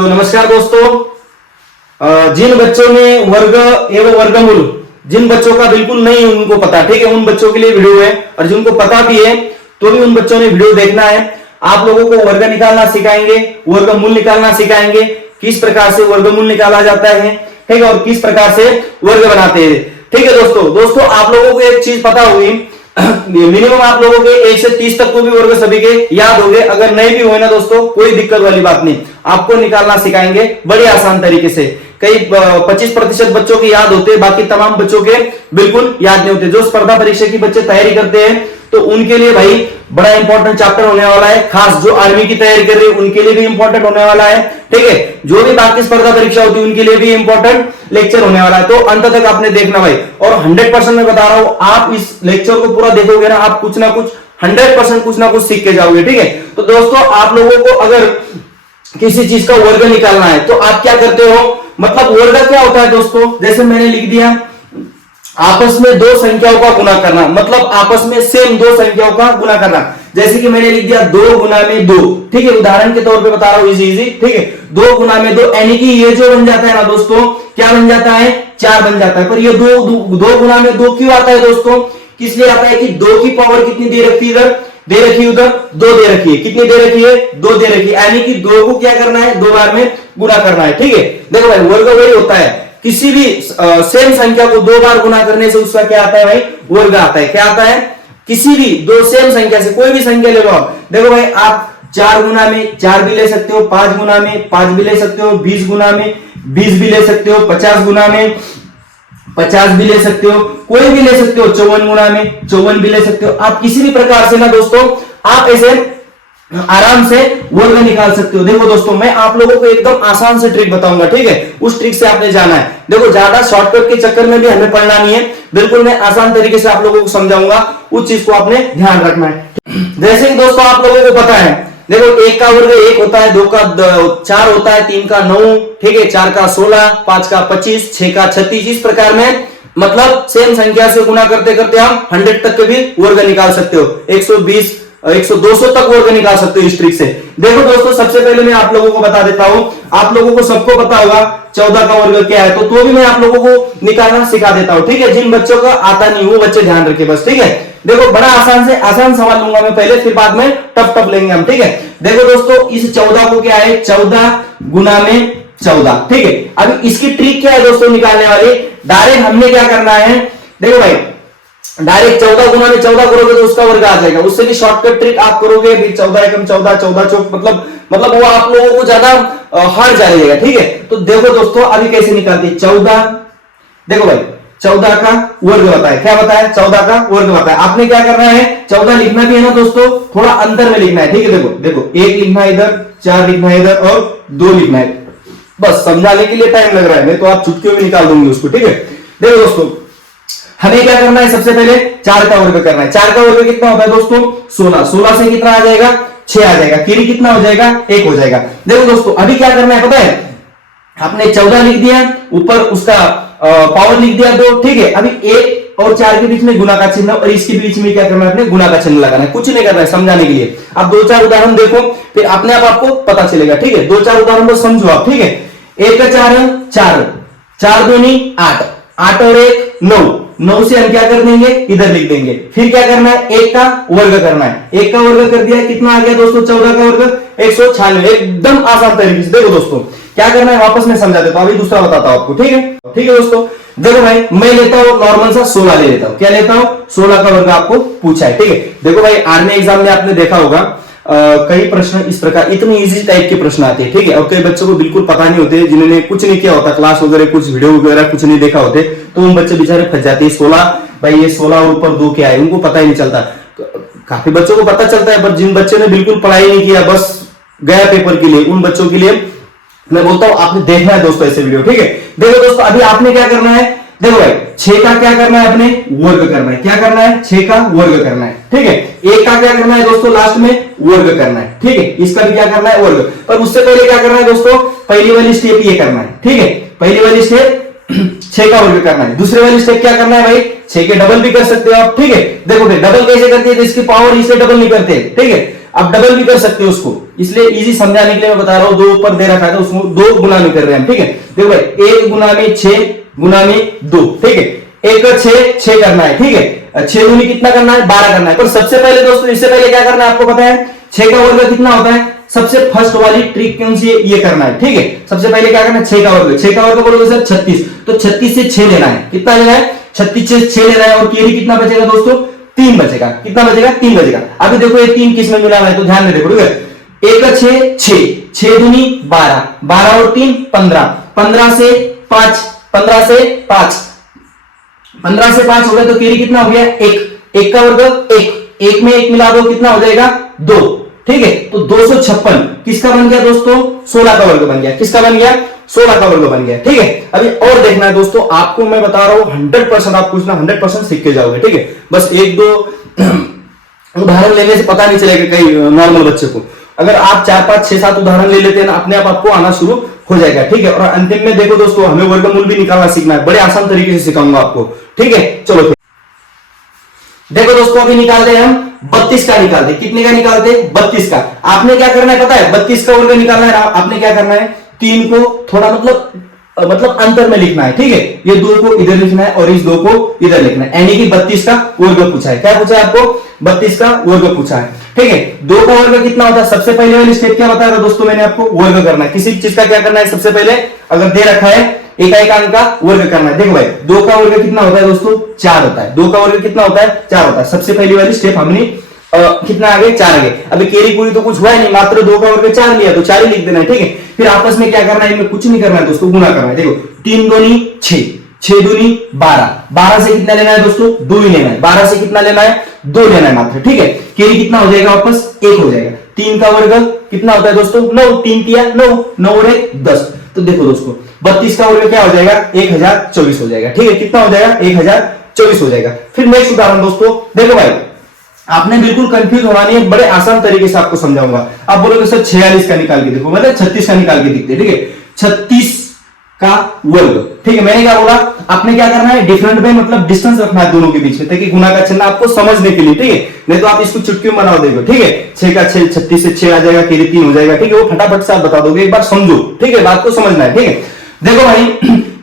तो नमस्कार दोस्तों, जिन बच्चों ने वर्ग एवं वर्गमूल जिन बच्चों का बिल्कुल नहीं उनको पता, ठीक है, उन बच्चों के लिए वीडियो है। और जिनको पता भी है तो भी उन बच्चों ने वीडियो देखना है। आप लोगों को वर्ग निकालना सिखाएंगे, वर्गमूल निकालना सिखाएंगे, किस प्रकार से वर्गमूल निकाला जाता है, ठीक है, और किस प्रकार से वर्ग बनाते हैं। ठीक है दोस्तों, आप लोगों को एक चीज पता होगी, मिनिमम आप लोगों के 1 से 30 तक को भी वर्ग सभी के याद होंगे। अगर नहीं भी हुए ना दोस्तों, कोई दिक्कत वाली बात नहीं, आपको निकालना सिखाएंगे बड़े आसान तरीके से। कई 25% बच्चों के याद होते हैं, बाकी तमाम बच्चों के बिल्कुल याद नहीं होते। जो स्पर्धा परीक्षा की बच्चे तैयारी करते हैं तो उनके लिए भाई बड़ा इंपॉर्टेंट चैप्टर होने वाला है। खास जो आर्मी की तैयारी कर रहे हैं उनके लिए भी इंपॉर्टेंट होने वाला है, ठीक है। जो भी बाकी स्पर्धा परीक्षा होती है उनके लिए भी इंपॉर्टेंट लेक्चर होने वाला है। तो अंत तक आपने देखना भाई, और 100% मैं बता रहा हूं, आप इस लेक्चर को पूरा देखोगे ना, आप कुछ ना कुछ 100% कुछ ना कुछ सीख के जाओगे, ठीक है। तो दोस्तों, आप लोगों को अगर किसी चीज का वर्ग निकालना है तो आप क्या करते हो, मतलब वर्ग क्या होता है दोस्तों, जैसे मैंने लिख दिया आपस में दो संख्याओं का गुना करना, मतलब आपस में सेम दो संख्याओं का गुना करना। जैसे कि मैंने लिख दिया 2 गुना में 2, ठीक है, उदाहरण के तौर पे बता रहा हूं, इजी, ठीक है। 2 गुना में 2 यानी कि ये जो बन जाता है ना दोस्तों, क्या बन जाता है, 4 बन जाता है। पर ये 2 गुना में 2 क्यों आता है दोस्तों, किस लिए आता है कि 2 की पावर कितनी दे रखी है, इधर दे रखी, उधर 2 दे रखी है, कितनी दे रखी है, 2 दे रखी है, यानी कि 2 को क्या करना है, 2 बार में गुना करना है, ठीक है। देखो भाई, वर्ग वही होता है, किसी भी सेम संख्या को 2 बार गुना करने से उसका क्या आता है भाई, वर्ग आता है। क्या आता है, किसी भी दो सेम संख्या से, कोई भी संख्या ले लो आप। देखो भाई, आप 4 गुना में 4 भी ले सकते हो, 5 गुना में 5 भी ले सकते हो, 20 गुना में 20 भी ले सकते हो, 50 गुना में 50 भी ले सकते हो, कोई भी ले सकते हो, 54 गुना में 54 भी ले सकते हो। आप किसी भी प्रकार से ना दोस्तों, आप ऐसे आराम से वर्ग निकाल सकते हो। देखो दोस्तों, मैं आप लोगों को एकदम आसान से ट्रिक बताऊंगा, ठीक है, उस ट्रिक से आपने जाना है। देखो, ज्यादा शॉर्टकट के चक्कर में भी हमें पढ़ना नहीं है, बिल्कुल मैं आसान तरीके से आप लोगों को समझाऊंगा, उस चीज को आपने ध्यान रखना है। जैसे कि दोस्तों आप लोगों को पता है, देखो 1 का वर्ग 1 होता है, 2 का 4 होता है, 3 का 9, ठीक है, 4 का 16, 5 का 25, 6 का 36। इस प्रकार में मतलब सेम संख्या से गुना करते करते हम 100 तक के भी वर्ग निकाल सकते हो, 120, 100, 200 तक वर्ग निकाल सकते हो इस ट्रिक से। देखो दोस्तों, सबसे पहले मैं आप लोगों को बता देता हूं, आप लोगों को सबको पता होगा 14 का वर्ग क्या है, तो भी मैं आप लोगों को निकालना सिखा देता हूं, ठीक है। जिन बच्चों का आता नहीं वो बच्चे ध्यान रखें बस, ठीक है। देखो, बड़ा आसान से आसान सवाल लूंगा मैं पहले, फिर बाद में टफ लेंगे हम, ठीक है। देखो दोस्तों, इस 14 को क्या है, 14 गुना में 14, ठीक है। अभी इसकी ट्रिक क्या है दोस्तों निकालने वाली, डायरेक्ट हमने क्या करना है, देखो भाई, डायरेक्ट 14 गुना में 14 करोगे तो उसका वर्ग आ जाएगा। उससे भी शॉर्टकट ट्रिक आप करोगे, फिर 14 एकम 14, 14 चौक, मतलब वो आप लोगों को ज्यादा हार्ड जाएगा, ठीक है। तो देखो दोस्तों, अभी कैसे निकालते हैं 14, देखो भाई 14 का वर्ग बताए, क्या बताया, 14 का वर्ग बताया। आपने क्या करना है, 14 लिखना भी है ना दोस्तों, थोड़ा अंतर में लिखना है, ठीक है। देखो 1 लिखना है इधर, 4 लिखना है इधर, और 2 लिखना है, बस समझाने के लिए टाइम लग रहा है, मैं तो आप चुटकियों में निकाल दूंगी उसको, ठीक है। देखो दोस्तों, हमें क्या करना है, सबसे पहले 4 का वर्ग करना है। 4 का वर्ग कितना होता है दोस्तों, 16, 16 से कितना आ जाएगा, 6 आ जाएगा, किरी कितना हो जाएगा, 1 हो जाएगा। देखो दोस्तों, अभी क्या करना है पता है, आपने 14 लिख दिया, ऊपर उसका पावर लिख दिया 2, ठीक है। अभी 1 और 4 के बीच में गुना का चिन्ह, और इसके बीच में क्या करना है, अपने गुना का चिन्ह लगाना है, कुछ नहीं करना है, समझाने के लिए। आप 2-4 उदाहरण देखो, फिर अपने आप आपको पता चलेगा, ठीक है। 2-4 उदाहरण को समझो आप, ठीक है। 1 का 4 है 4, 4 दूनी 8, 8 और 1 9, 9 से हम क्या कर देंगे, इधर लिख देंगे। फिर क्या करना है, 1 का वर्ग करना है, 1 का वर्ग कर दिया, कितना आ गया दोस्तों, 14 का वर्ग 196, एकदम आसान तरीके से। देखो दोस्तों, क्या करना है, वापस में समझा देता हूं, अभी दूसरा बताता हूं आपको, ठीक है, ठीक है दोस्तों। देखो भाई, मैं लेता हूं नॉर्मल सा 16 ले लेता हूं, क्या लेता हूं, 16 का वर्ग आपको पूछा है, ठीक है। देखो भाई, आर्मी एग्जाम में आपने देखा होगा कई प्रश्न इस प्रकार इतने इजी टाइप के प्रश्न आते हैं, ठीक है। और कई बच्चों को बिल्कुल पता नहीं होते, जिन्होंने कुछ नहीं किया होता, क्लास वगैरह कुछ वीडियो वगैरह कुछ नहीं देखा होते, तो उन बच्चे बेचारे फंस जाते हैं। 16 भाई, ये 16 और ऊपर 2 क्या है, उनको पता ही नहीं चलता। काफी बच्चों को पता चलता है, पर जिन बच्चों ने बिल्कुल पढ़ाई नहीं किया, बस गया पेपर के लिए, उन बच्चों के लिए मैं बोलता हूं आपने देखना है दोस्तों ऐसे वीडियो, ठीक है। देखो दोस्तों, अभी आपने क्या करना है, देखो भाई 6 का क्या करना है, अपने वर्ग करना है, क्या करना है, 6 का वर्ग करना है, ठीक है। 1 का क्या करना है दोस्तों, लास्ट में वर्ग करना है, ठीक है। इसका भी क्या करना है, वर्ग। पर उससे पहले क्या करना है दोस्तों, पहली वाली स्टेप ये करना है, ठीक है। पहली वाली स्टेप 6 का वर्ग करना है। दूसरे वाली स्टेप क्या करना है भाई, 6 के डबल भी कर सकते हो आप, ठीक है। देखो भाई, डबल कैसे करते हैं, तो इसकी पावर इससे डबल नहीं करते, ठीक है। आप डबल भी कर सकते हो उसको, इसलिए इजी समझाने के लिए मैं बता रहा हूं। 2 ऊपर दे रखा है तो उसको 2 गुना में कर रहे हैं, ठीक है। देखो भाई 1 गुना में 6 गुना में 2, ठीक है। 1 का 6 करना है, ठीक है। 6 दूनी कितना करना है, 12 करना है। पर सबसे पहले दोस्तों, इससे पहले क्या करना है आपको पता है, 6 का वर्ग कितना होता है। सबसे फर्स्ट वाली ट्रिक कौन सी है, ये करना है, ठीक है। सबसे पहले क्या करना है, 6 का वर्ग, 6 का वर्ग बोलोगे सर 36, तो 36 से 6 लेना है। कितना लेना है, 36 से 6 लेना है। और कैरी कितना बचेगा दोस्तों, 3 बचेगा। कितना बचेगा, 3 बचेगा। अभी देखो ये 3 किस में मिला हुआ है, तो ध्यान में देखो, ठीक है। 1 का 6 6 दूनी 12, 12 और 3 15, 15 से 5, 15 से 5, 15 से 5 हो गया, तो कैरी कितना हो गया, 1, 1 का वर्ग 1, 1 में 1 मिला दो, कितना हो जाएगा 2, ठीक है। तो 256 किसका बन गया दोस्तों, 16 का वर्ग बन गया। किसका बन गया, 16 का वर्ग बन गया, ठीक है। अभी और देखना है दोस्तों, आपको मैं बता रहा हूं 100% आप पूछना, 100% सीख के जाओगे, ठीक है। बस 1-2 उदाहरण लेने से पता नहीं चलेगा कहीं नॉर्मल बच्चे को। अगर आप 4, 5, 6, 7 उदाहरण ले लेते हैं ना, अपने आप आपको आना शुरू हो जाएगा, ठीक है। और अंतिम में देखो दोस्तों, हमें वर्गमूल भी निकालना सीखना है, बड़े आसान तरीके से सिखाऊंगा आपको, ठीक है। चलो फिर देखो दोस्तों, अभी निकालते हैं हम 32 का, निकालते कितने का निकालते, 32 का। आपने क्या करना है पता है, 32 का वर्ग निकालना है। आपने क्या करना है, 3 को थोड़ा मतलब अंतर में लिखना है, ठीक है। ये 2 को इधर लिखना है और इस 2 को इधर लिखना है, यानी कि 32 का वर्ग पूछा है। क्या पूछा है आपको, 32 का वर्ग पूछा है, ठीक है। 2 का वर्ग कितना होता है, सबसे पहले वाली स्टेप क्या बताया दोस्तों मैंने आपको, वर्ग करना है। किसी चीज का क्या करना है, सबसे पहले अगर दे रखा है एकाएक का वर्ग करना है। देखो भाई 2 का वर्ग कितना होता है दोस्तों, 4 होता है। 2 का वर्ग कितना होता है, 4 होता है। सबसे पहली वाली स्टेप हमने कितना आगे, 4 आगे। अभी केरी पूरी तो कुछ हुआ नहीं, मात्र 2 का वर्ग 4 लिया, तो 4 ही लिख देना है, ठीक है। फिर आपस में क्या करना है, इनमें कुछ नहीं करना है दोस्तों, गुना करना है। देखो 3 दूनी 6, 6 दूनी 12, 12 से कितना लेना है दोस्तों, 2 ही लेना है। 12 से कितना लेना है, 2 लेना है मात्र, ठीक है। केरी कितना हो जाएगा, वापस 1 हो जाएगा। 3 का वर्ग कितना होता है दोस्तों, 9, 3 तिया 9, 9 और 1 10। तो देखो दोस्तों 32 का वर्ग क्या हो जाएगा, 1024 हो जाएगा, ठीक है। कितना हो जाएगा, 1024 हो जाएगा। फिर नेक्स्ट उदाहरण दोस्तों, देखो भाई आपने बिल्कुल कंफ्यूज होना नहीं है, बड़े आसान तरीके से आपको समझाऊंगा। आप बोलोगे सर 46 का निकाल के देखो, मतलब 36 का निकाल के दिखते, ठीक है। 36 का वर्ग, ठीक है। मैंने क्या बोला, आपने क्या करना है, डिफरेंट में मतलब डिस्टेंस रखना है दोनों के बीच में, ताकि गुना का चिन्ह आपको समझने के लिए, ठीक है। नहीं तो आप इसको चुटकी में बना दोगे, ठीक है। 6 का 6, 36 से 6 आ जाएगा, केरी 3 हो जाएगा, ठीक है। वो फटाफट से आप बता दोगे, एक बार समझो, ठीक है, बात को समझना है, ठीक है। देखो भाई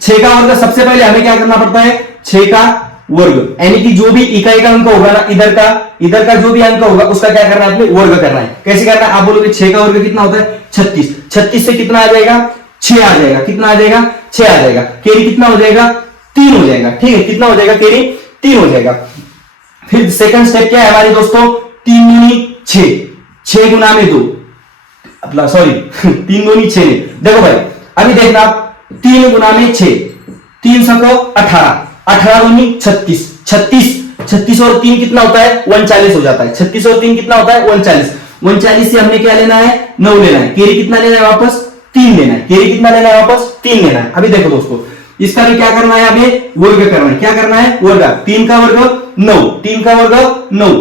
6 का वर्ग, सबसे पहले हमें क्या करना पड़ता है, 6 का वर्ग, यानी कि जो भी इकाई का अंक होगा ना, इधर का जो भी अंक होगा उसका क्या करना है, अपने वर्ग करना है। कैसे करना है, आप बोलोगे 6 का वर्ग कितना होता है, 36, 36 से कितना आ जाएगा, 6 आ जाएगा। कितना आ जाएगा, 6 आ जाएगा। केरी कितना हो जाएगा, 3 हो जाएगा, ठीक है। कितना हो जाएगा, केरी 3 हो जाएगा। फिर सेकंड स्टेप क्या है हमारी दोस्तों, 3 दूनी 6, 6 गुना में 2, अपना सॉरी 3 दूनी 6। देखो भाई अभी देखना, 3 गुना में 6, 3 सको 18, 18 दूनी 36, 36 और 3 कितना होता है, 39 हो जाता है। 36 और 3 कितना होता है, 39, 39 से हमने क्या लेना है, 9 लेना है। केरी कितना लेना है, वापस 3 लेना है। केरी कितना लेना है, वापस 3 लेना है। अभी देखो दोस्तों, इसका भी क्या करना है, हमें वर्ग करना है। क्या करना है, वर्ग। 3 का वर्ग 9, 3 का वर्ग 9,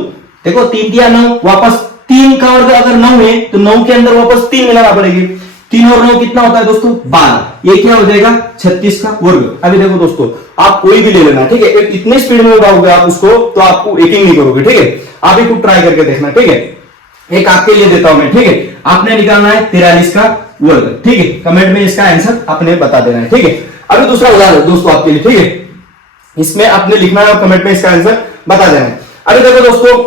देखो 3 दिया 9, वापस 3 का वर्ग अगर 9 है तो 9 के अंदर वापस 3 मिलाना पड़ेगी। 3 और 9 कितना होता है दोस्तों, 12। ये क्या हो जाएगा, 36 का वर्ग। अभी देखो दोस्तों, आप कोई भी ले लेना, ठीक है। इतने स्पीड में उड़ाओगे आप उसको तो आपको एक ही नहीं करोगे, ठीक है। आप ही खुद ट्राई करके देखना, ठीक है। एक आपके लिए देता हूं मैं, ठीक है। आपने निकालना है 43 का वर्ग, ठीक है। कमेंट में इसका आंसर आपने बता देना है, ठीक है। अभी दूसरा उदाहरण दोस्तों आपके लिए, ठीक है। इसमें आपने लिखना है और कमेंट में इसका आंसर बता देना है। अभी देखो दोस्तों,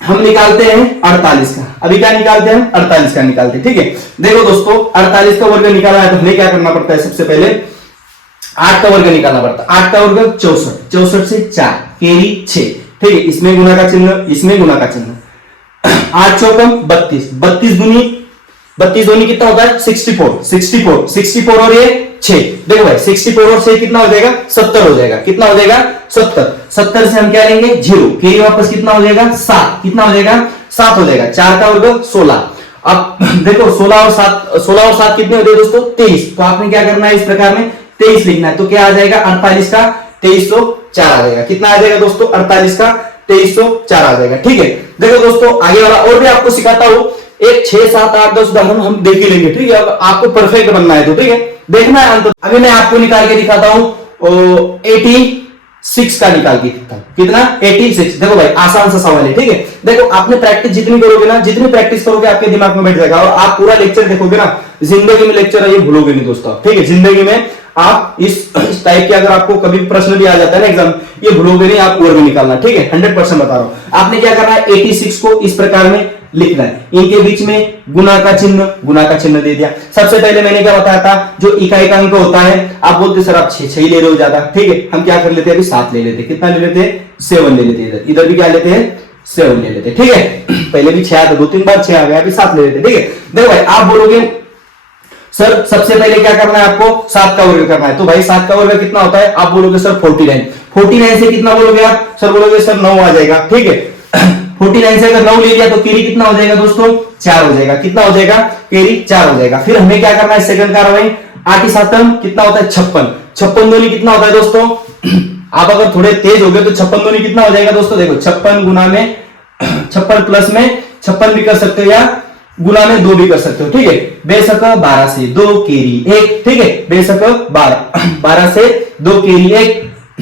हम निकालते हैं 48 का। अभी क्या निकालते हैं, 48 का निकालते हैं, ठीक है। देखो दोस्तों 48 का वर्ग निकाला है तो हमें क्या करना पड़ता है, सबसे पहले 8 का वर्ग निकालना पड़ता है। 8 का वर्ग 64, 64 से 4, केरी 6, ठीक है। इसमें गुना का चिन्ह, इसमें गुना का चिन्ह। 8 चौकम 32, 32 दूनी 32 दूनी कितना होता है, 64 और ये 6। देखो भाई 64 और 6 कितना हो जाएगा, 70 हो जाएगा। कितना हो जाएगा, 70 से हम क्या लेंगे, 0। केरी वापस कितना हो जाएगा, 7। कितना हो जाएगा, 7 हो जाएगा। 4 का वर्ग 16। अब देखो 16 और 7 कितने होते हैं दोस्तों, 23। तो आपने क्या करना है, इस प्रकार में 23 लिखना है। तो क्या आ जाएगा, 48 का 2304 आ जाएगा। कितना आ जाएगा दोस्तों, 48 का 2304 आ जाएगा, ठीक है। देखो दोस्तों आगे वाला और भी आपको सिखाता हूं, एक 6, 7, 8, 10 उदाहरण हम देख ही लेंगे, ठीक है। आपको परफेक्ट बनना है तो ठीक है, देखना है अंत। अभी मैं आपको निकाल के दिखाता हूं 80 6 का निकाल के कितना 86। देखो भाई आसान सा सवाल है, ठीक है। देखो आपने प्रैक्टिस जितनी करोगे ना, जितनी प्रैक्टिस करोगे आपके दिमाग में बैठ जाएगा, और आप पूरा लेक्चर देखोगे ना, जिंदगी में लेक्चर है ये भूलोगे नहीं दोस्तों, ठीक है। जिंदगी में आप इस टाइप के अगर आपको कभी प्रश्न भी आ जाता है ना एग्जाम, ये भूलोगे नहीं, आप वर्ग निकालना, ठीक है। 100% बता रहा हूं। आपने क्या करना है, 86 को इस प्रकार में लिखना है, इनके बीच में गुना का चिन्ह दे दिया। सबसे पहले मैंने क्या बताया था, जो इकाई का अंक होता है, आप बोलते सर आप 6 ले रहे हो ज्यादा, ठीक है। हम क्या कर लेते हैं, अभी 7 ले लेते, कितना ले लेते हैं 7 ले लेते, इधर भी क्या लेते हैं 7 ले लेते, ठीक है। पहले भी 6 आया था, 2-3 बार 6 आ गया, अभी 7 ले लेते, ठीक है। देखो भाई आप बोलोगे सर सबसे पहले क्या करना है आपको, 7 का वर्ग करना है, तो भाई 7 का वर्ग कितना होता है, आप बोलोगे सर 49 से कितना बोलोगे आप, सर बोलोगे सर 9 आ जाएगा, ठीक है। 49 से अगर 9 ले लिया तो कैरी कितना हो जाएगा दोस्तों, 4 हो जाएगा, कितना हो जाएगा कैरी 4 हो जाएगा। फिर हमें क्या करना है, सेकंड कार्रवाई 8 7 कितना होता है 56, 56 दूनी कितना होता है दोस्तों, आप अगर थोड़े तेज हो गए तो 56 दूनी कितना हो जाएगा दोस्तों, देखो 56 गुना में 56 प्लस में 56 भी कर सकते हो, या गुना में 2 भी कर सकते हो, ठीक है। बेशक 12 से 2 केरी 1, ठीक है। बेशक 12 से 2 केरी 1,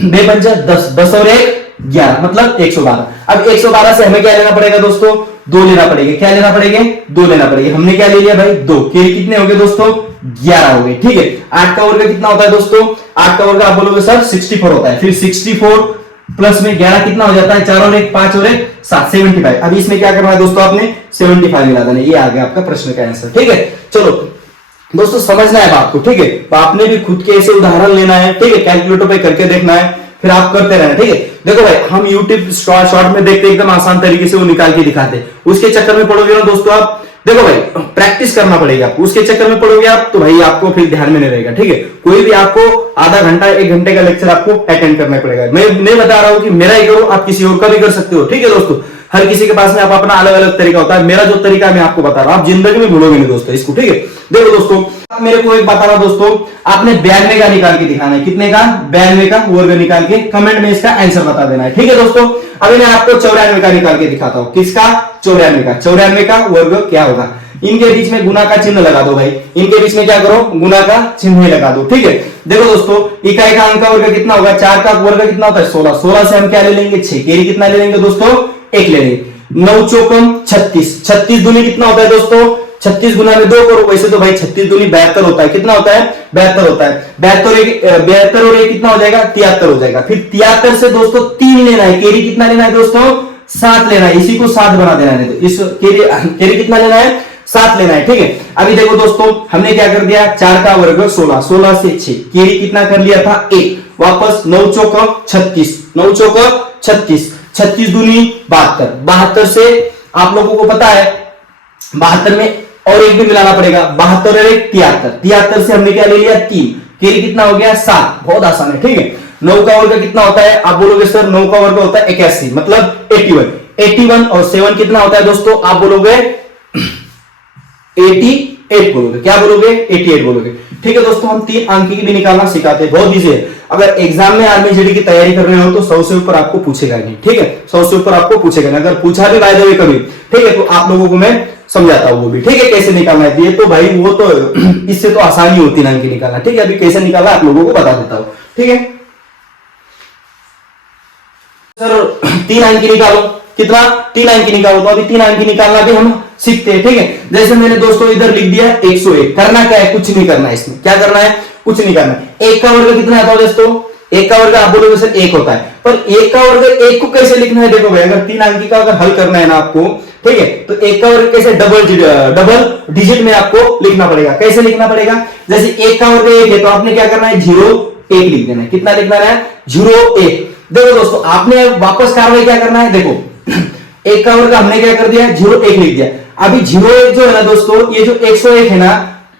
बेपंजा 10, 10 और 1 11, मतलब 112। अब 112 से हमें क्या लेना पड़ेगा दोस्तों, 2 लेना पड़ेगा, क्या लेना पड़ेगा 2 लेना पड़ेगा। हमने क्या ले लिया भाई 2, केरी कितने हो गए दोस्तों 11 हो गए, ठीक है। 8 का वर्ग कितना होता है दोस्तों, 8 का वर्ग आप बोलोगे सर 64 होता है, फिर 64 प्लस में 11 कितना हो जाता है, 4 और 1 5 और 1 7, 75। अब इसमें क्या करना है दोस्तों, आपने 75 मिला देना, ये आ गया आपका प्रश्न का आंसर, ठीक है। चलो दोस्तों समझना है बात को, ठीक है। तो आपने भी खुद के ऐसे उदाहरण लेना है, ठीक है, कैलकुलेटर पे करके देखना है, फिर आप करते रहना, ठीक है। देखो भाई हम YouTube शॉर्ट में देखते एकदम आसान तरीके से वो निकाल के दिखाते, उसके चक्कर में पढ़ोगे ना दोस्तों आप, देखो भाई प्रैक्टिस करना पड़ेगा आपको, उसके चक्कर में पढ़ोगे आप तो भाई आपको फिर ध्यान में नहीं रहेगा, ठीक है। कोई भी आपको आधा घंटा 1 घंटे का लेक्चर आपको अटेंड करना पड़ेगा। मैं नहीं बता रहा हूं कि मेरा ही करो, आप किसी और का भी कर सकते हो, ठीक है दोस्तों। हर किसी के पास में आप अपना अलग अलग तरीका होता है, मेरा जो तरीका है मैं आपको बता रहा हूं, आप जिंदगी में भूलोगे नहीं दोस्तों इसको, ठीक है। देखो दोस्तों आप मेरे को एक बताना दोस्तों, आपने 92 का निकाल के दिखाना है, कितने का 92 का वर्ग निकाल के कमेंट में इसका आंसर बता देना है, ठीक है दोस्तों। अभी मैं आपको 94 का निकाल के दिखाता हूं, किसका 94 का वर्ग क्या होगा। इनके बीच में गुना का चिन्ह लगा दो भाई, इनके बीच में क्या करो गुना का चिन्ह लगा दो, ठीक है। देखो दोस्तों इकाई का अंक का वर्ग कितना होगा, 4 का वर्ग कितना होता है 16, 16 से हम क्या ले लेंगे 6, केरी कितना ले लेंगे दोस्तों 1 ले लेंगे। 9 चौकम 36, 36 दूनी कितना होता है दोस्तों, 36 गुना में 2 करो, वैसे तो भाई 36 दूनी 72 होता है, कितना होता है 72 होता है। 72 और 1 कितना हो जाएगा 73 हो जाएगा। फिर 73 से दोस्तों 3 लेना है, केरी कितना लेना है दोस्तों 7 लेना है, इसी को 7 बना देना है, तो इस केरी कितना लेना है 7 लेना है, ठीक है। अभी देखो दोस्तों हमने क्या कर दिया, 4 का वर्ग 16, 16 से 6, केरी कितना कर लिया था 1, वापस 9 चौक 36, 9 चौक 36, 36 दूनी 72, 72 से आप लोगों को पता है 72 में और 1 भी मिलाना पड़ेगा, 72 और 1 73, 73 से हमने क्या ले लिया 3, केरी कितना हो गया 7, बहुत आसान है, ठीक है। 9 का वर्ग कितना होता है, आप बोलोगे सर 9 का वर्ग होता है 81, मतलब 81, 81 और 7 कितना होता है दोस्तों, आप बोलोगे 88 बोलोगे, क्या बोलोगे 88 बोलोगे, ठीक है दोस्तों। हम 3 अंक की भी निकालना सिखाते हैं, बहुत इजी है। अगर एग्जाम में आर्मी जीडी की तैयारी कर रहे हो तो 100 से ऊपर आपको पूछेगा नहीं, ठीक है, 100 से ऊपर आपको पूछेगा नहीं। अगर पूछा भी बाय द वे कभी, ठीक है, तो आप लोगों को मैं समझाता हूं वो भी, ठीक है, कैसे निकालना है। ये तो भाई वो तो इससे तो आसानी होती है अंक निकालना, ठीक है। अभी कैसे निकालना आप लोगों को बता देता हूं, ठीक है सर। 3 अंक निकालो, कितना 3 अंक निकालो, तो अभी 3 अंक निकालना भी हम सीखते हैं, ठीक है। जैसे मैंने दोस्तों इधर लिख दिया 101, करना क्या है, कुछ नहीं करना है इसमें, क्या करना है कुछ नहीं करना है। 1 का वर्ग कितना आता है दोस्तों, 1 का वर्ग आप बोलोगे सर 1 होता है, पर 1 का वर्ग 1 को कैसे लिखना है, देखो भाई अगर 3 अंक का अगर हल करना है ना आपको, ठीक है, तो 1 का वर्ग कैसे डबल डिजिट में आपको लिखना पड़ेगा। कैसे लिखना पड़ेगा, जैसे 1 का वर्ग 1 है तो आपने क्या करना है 0 1 लिख देना है, कितना लिखना है 0 1। देखो दोस्तों आपने वापस कार्रवाई क्या करना है, देखो 1 का वर्ग हमने क्या कर दिया 0 1 लिख दिया। अभी 0 1 जो है ना दोस्तों, ये जो 101 है ना,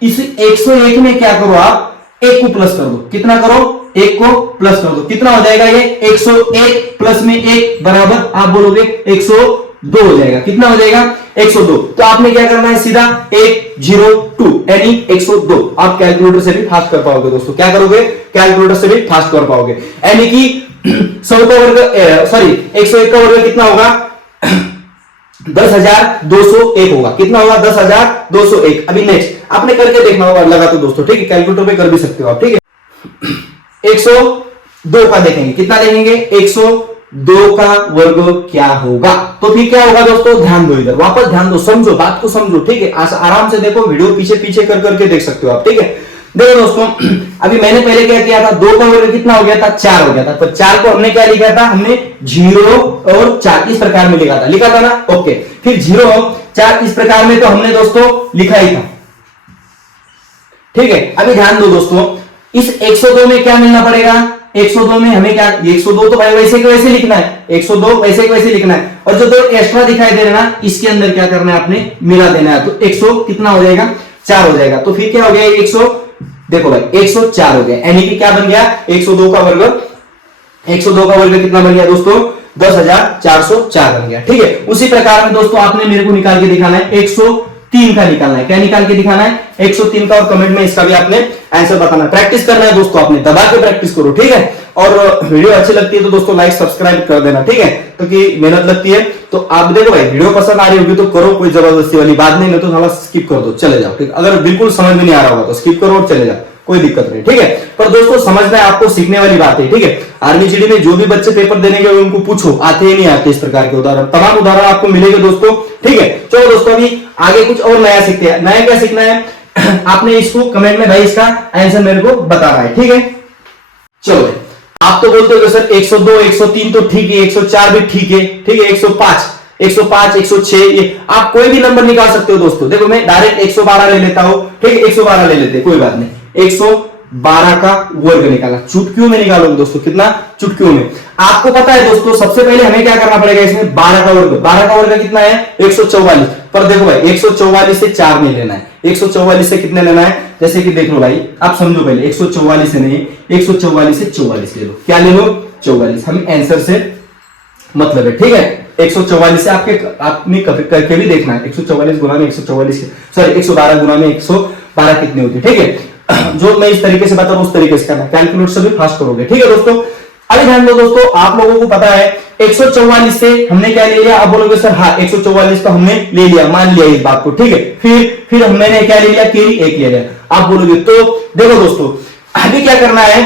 इस 101 में क्या करो आप 1 को प्लस कर दो, कितना करो 1 को प्लस कर दो, कितना हो जाएगा ये 101 प्लस में 1 बराबर आप बोलोगे 102 हो जाएगा, कितना हो जाएगा 102। तो आपने क्या करना है सीधा 102 यानी 102, आप कैलकुलेटर से भी फास्ट कर पाओगे दोस्तों, क्या करोगे कैलकुलेटर से भी फास्ट कर पाओगे, यानी कि 100 का वर्ग सॉरी 101 का वर्ग कितना होगा 10,201 होगा, कितना होगा 10,201। अभी नेक्स्ट आपने करके देखना होगा लगा तो दोस्तों, ठीक है, कैलकुलेटर पे कर भी सकते हो आप, ठीक है। 102 का देखेंगे, कितना देखेंगे 102 का वर्ग क्या होगा। तो फिर क्या होगा दोस्तों, ध्यान दो, इधर वापस ध्यान दो, समझो बात को समझो, ठीक है। आराम से देखो, वीडियो पीछे पीछे कर करके देख सकते हो आप, ठीक है। देखो दोस्तों, अभी मैंने पहले क्या किया था, 2 का वर्ग कितना हो गया था, 4 हो गया था। तो 4 को हमने क्या लिखा था, हमने 0 और 4 इस प्रकार में लिखा था ना, ओके। फिर 0 और 4 इस प्रकार में तो हमने दोस्तों लिखा ही था, ठीक है। अभी ध्यान दो दोस्तों, इस 102 में क्या मिलना पड़ेगा, 102 में हमें क्या, 102 तो भाई वैसे के वैसे लिखना है, 102 वैसे के वैसे लिखना है, और जो 2 एक्स्ट्रा दिखाई दे रहे ना, इसके अंदर क्या करना है, आपने मिला देना है। तो 100 कितना हो जाएगा, 4 हो जाएगा। तो फिर क्या हो गया, 100, देखो भाई 104 हो गया, यानी कि क्या बन गया, 102 का वर्ग, 102 का वर्ग कितना बन गया दोस्तों, 10,404 बन गया, ठीक है। उसी प्रकार में दोस्तों आपने मेरे को निकाल के दिखाना है 103 का निकालना है। क्या निकाल के दिखाना है, 103 का, और कमेंट में इसका भी आपने आंसर बताना है। प्रैक्टिस करना है दोस्तों, आपने दबा के प्रैक्टिस करो, ठीक है। और वीडियो अच्छी लगती है तो दोस्तों लाइक सब्सक्राइब कर देना, ठीक है, क्योंकि मेहनत लगती है। तो आप देखो भाई, वीडियो पसंद आ रही होगी तो करो, कोई जबरदस्ती वाली बात नहीं तो थोड़ा स्किप कर दो, चले जाओ, ठीक। अगर बिल्कुल समझ में नहीं आ रहा होगा तो स्किप करो और चले जाओ, कोई दिक्कत नहीं, ठीक है। पर दोस्तों समझना है आपको, सीखने वाली बात है, ठीक है। आर्मी जीडी में जो भी बच्चे पेपर देने के उनको पूछो, आते ही नहीं आते, इस प्रकार के उदाहरण, तमाम उदाहरण आपको मिलेंगे दोस्तों, ठीक है। चलो दोस्तों, अभी आगे कुछ और नया सीखते हैं। नया क्या सीखना है आपने इसको कमेंट में भाई इसका आंसर मेरे को बताना है, ठीक है। चलो, आप तो बोलते हो सर 102 103 तो ठीक है, 104 भी ठीक है, ठीक है, 105 106 ये आप कोई भी नंबर निकाल सकते हो दोस्तों। देखो मैं डायरेक्ट 112 ले लेता हूं, ठीक है, 112 ले लेते, कोई बात नहीं। 112 का वर्ग निकाला, चुटकियों में निकालोगे दोस्तों, कितना, चुटकियों में। आपको पता है दोस्तों, सबसे पहले हमें क्या करना पड़ेगा, इसमें 12 का वर्ग, 12 का वर्ग कितना है, 144। पर देखो भाई 144 से 4 नहीं लेना है, 144 से कितने लेना है, जैसे कि देख लो भाई, आप समझो पहले, 144 से नहीं, 144 से 44 ले लो। क्या ले लो, 44। हम आंसर से मतलब है, ठीक है। 144 से आपने करके भी देखना है, 144 गुना में 144, सॉरी 112 गुना में 112 कितने होते, ठीक है। जो मैं इस तरीके से बता रहा हूं उस तरीके से करना, कैलकुलेट से भी फास्ट करोगे, ठीक है दोस्तों। अभी ध्यान दो दोस्तों, आप लोगों को पता है 144 से हमने क्या ले लिया, आप बोलोगे सर हाँ 144 तो हमने ले लिया, मान लिया इस बात को, ठीक है। फिर हमने क्या ले लिया, केरी 1 ले लिया, आप बोलोगे। तो देखो दोस्तों, अभी क्या करना है,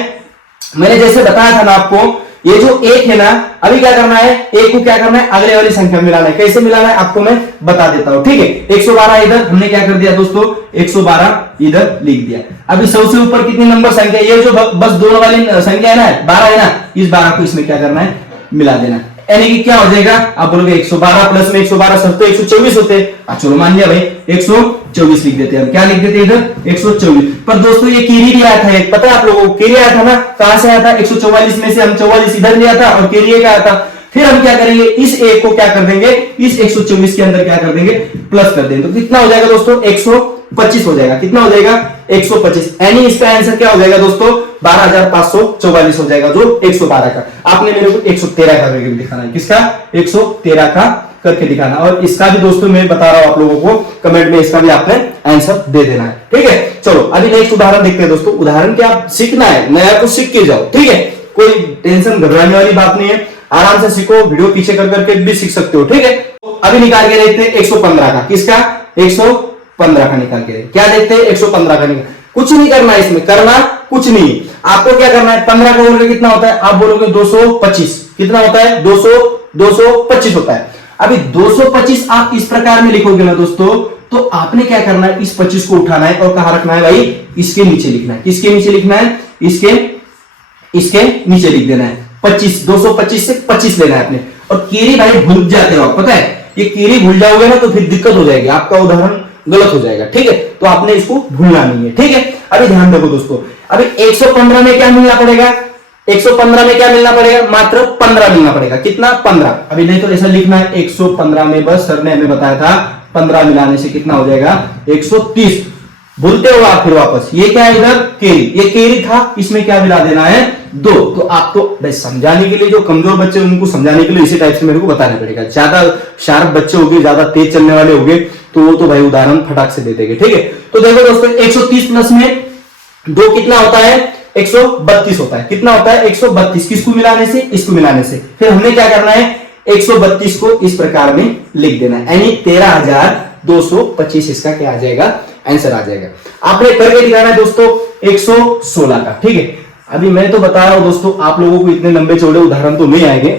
मैंने जैसे बताया था ना आपको, ये जो 1 है ना, अभी क्या करना है, 1 को क्या करना है, अगले वाली संख्या में मिलाना है। कैसे मिलाना है आपको मैं बता देता हूं, ठीक है। 112 इधर हमने क्या कर दिया दोस्तों, 112 इधर लिख दिया। अभी सबसे ऊपर कितनी नंबर संख्या, ये जो बस दोनों वाली संख्या है ना, 12 है ना, इस 12 को इसमें क्या करना है, मिला देना, यानी कि क्या हो जाएगा, आप बोलोगे 112 प्लस में 112 सब तो 124 होते हैं। चलो मान लिया भाई 124 लिख देते हैं, हम क्या लिख देते हैं इधर 124। पर दोस्तों ये केरी भी आया था, एक पता है आप लोगों को, केरी आया था ना, कहां से आया था, 144 में से हम 44 इधर लिया था और केरी एक आया था। फिर हम क्या करेंगे, इस 1 को क्या कर देंगे, इस 124 के अंदर क्या कर देंगे, प्लस कर देंगे। तो कितना हो जाएगा दोस्तों, 125 हो जाएगा, कितना हो जाएगा 125, यानी इसका आंसर क्या हो जाएगा दोस्तों, 12,544 हो जाएगा, जो 112 का। आपने मेरे को 113 का करके दिखाना है, किसका, 113 का करके दिखाना। और इसका भी दोस्तों मैं बता रहा हूं आप लोगों को, कमेंट में इसका भी आपने आंसर दे देना है, ठीक है। चलो अभी नेक्स्ट उदाहरण देखते हैं दोस्तों। उदाहरण क्या सीखना है, नया कुछ सीख के जाओ, ठीक है, कोई टेंशन घबराने वाली बात नहीं है, आराम से सीखो, वीडियो पीछे कर करके भी सीख सकते हो, ठीक है। तो अभी निकाल के देखते हैं 115 का, किसका, 115 का निकाल के, क्या देखते हैं 115 का निकाल। कुछ नहीं करना है इसमें, करना कुछ नहीं, आपको क्या करना है, 15 का वर्ग कितना होता है, आप बोलोगे 225, कितना होता है, 225 होता है। अभी 225 आप इस प्रकार में लिखोगे ना दोस्तों, तो आपने क्या करना है, इस 25 को उठाना है और कहां रखना है भाई, इसके नीचे लिखना है। किसके नीचे लिखना है, इसके नीचे लिख देना है 25, 225 से 25 लेना है आपने। और केरी भाई भूल जाते हो आप, पता है, ये केरी भूल जाओगे ना तो फिर दिक्कत हो जाएगी, आपका उदाहरण गलत हो जाएगा, ठीक है। तो आपने इसको भूलना नहीं है, ठीक है। अभी ध्यान देखो दोस्तों, अभी 115 में क्या मिलना पड़ेगा, 115 में क्या मिलना पड़ेगा, मात्र 15 मिलना पड़ेगा, कितना, 15। अभी नहीं तो ऐसा लिखना है 115 में, बस सर ने हमें बताया था 15 मिलाने से कितना हो जाएगा, 130। भूलते हो आप फिर वापस, ये क्या है इधर, केरी, ये केरी था, इसमें क्या मिला देना है, 2। तो आप तो बस समझाने के लिए, जो कमजोर बच्चे उनको समझाने के लिए इसी टाइप से मेरे को बताना पड़ेगा। ज्यादा शार्प बच्चे होंगे, ज्यादा तेज चलने वाले होंगे, तो वो तो भाई उदाहरण फटाक से दे देंगे, ठीक है। तो देखो दोस्तों 130 प्लस में 2 कितना होता है, 132 होता है, कितना होता है 132, किसको मिलाने से, इसको मिलाने से। फिर हमने क्या करना है, 132 को इस प्रकार में लिख देना है, यानी 13,225 इसका क्या आ जाएगा, आंसर आ जाएगा। आपने करके दिखाना है दोस्तों 116 का, ठीक है। अभी मैं तो बता रहा हूं दोस्तों, आप लोगों को इतने लंबे चौड़े उदाहरण तो नहीं आएंगे,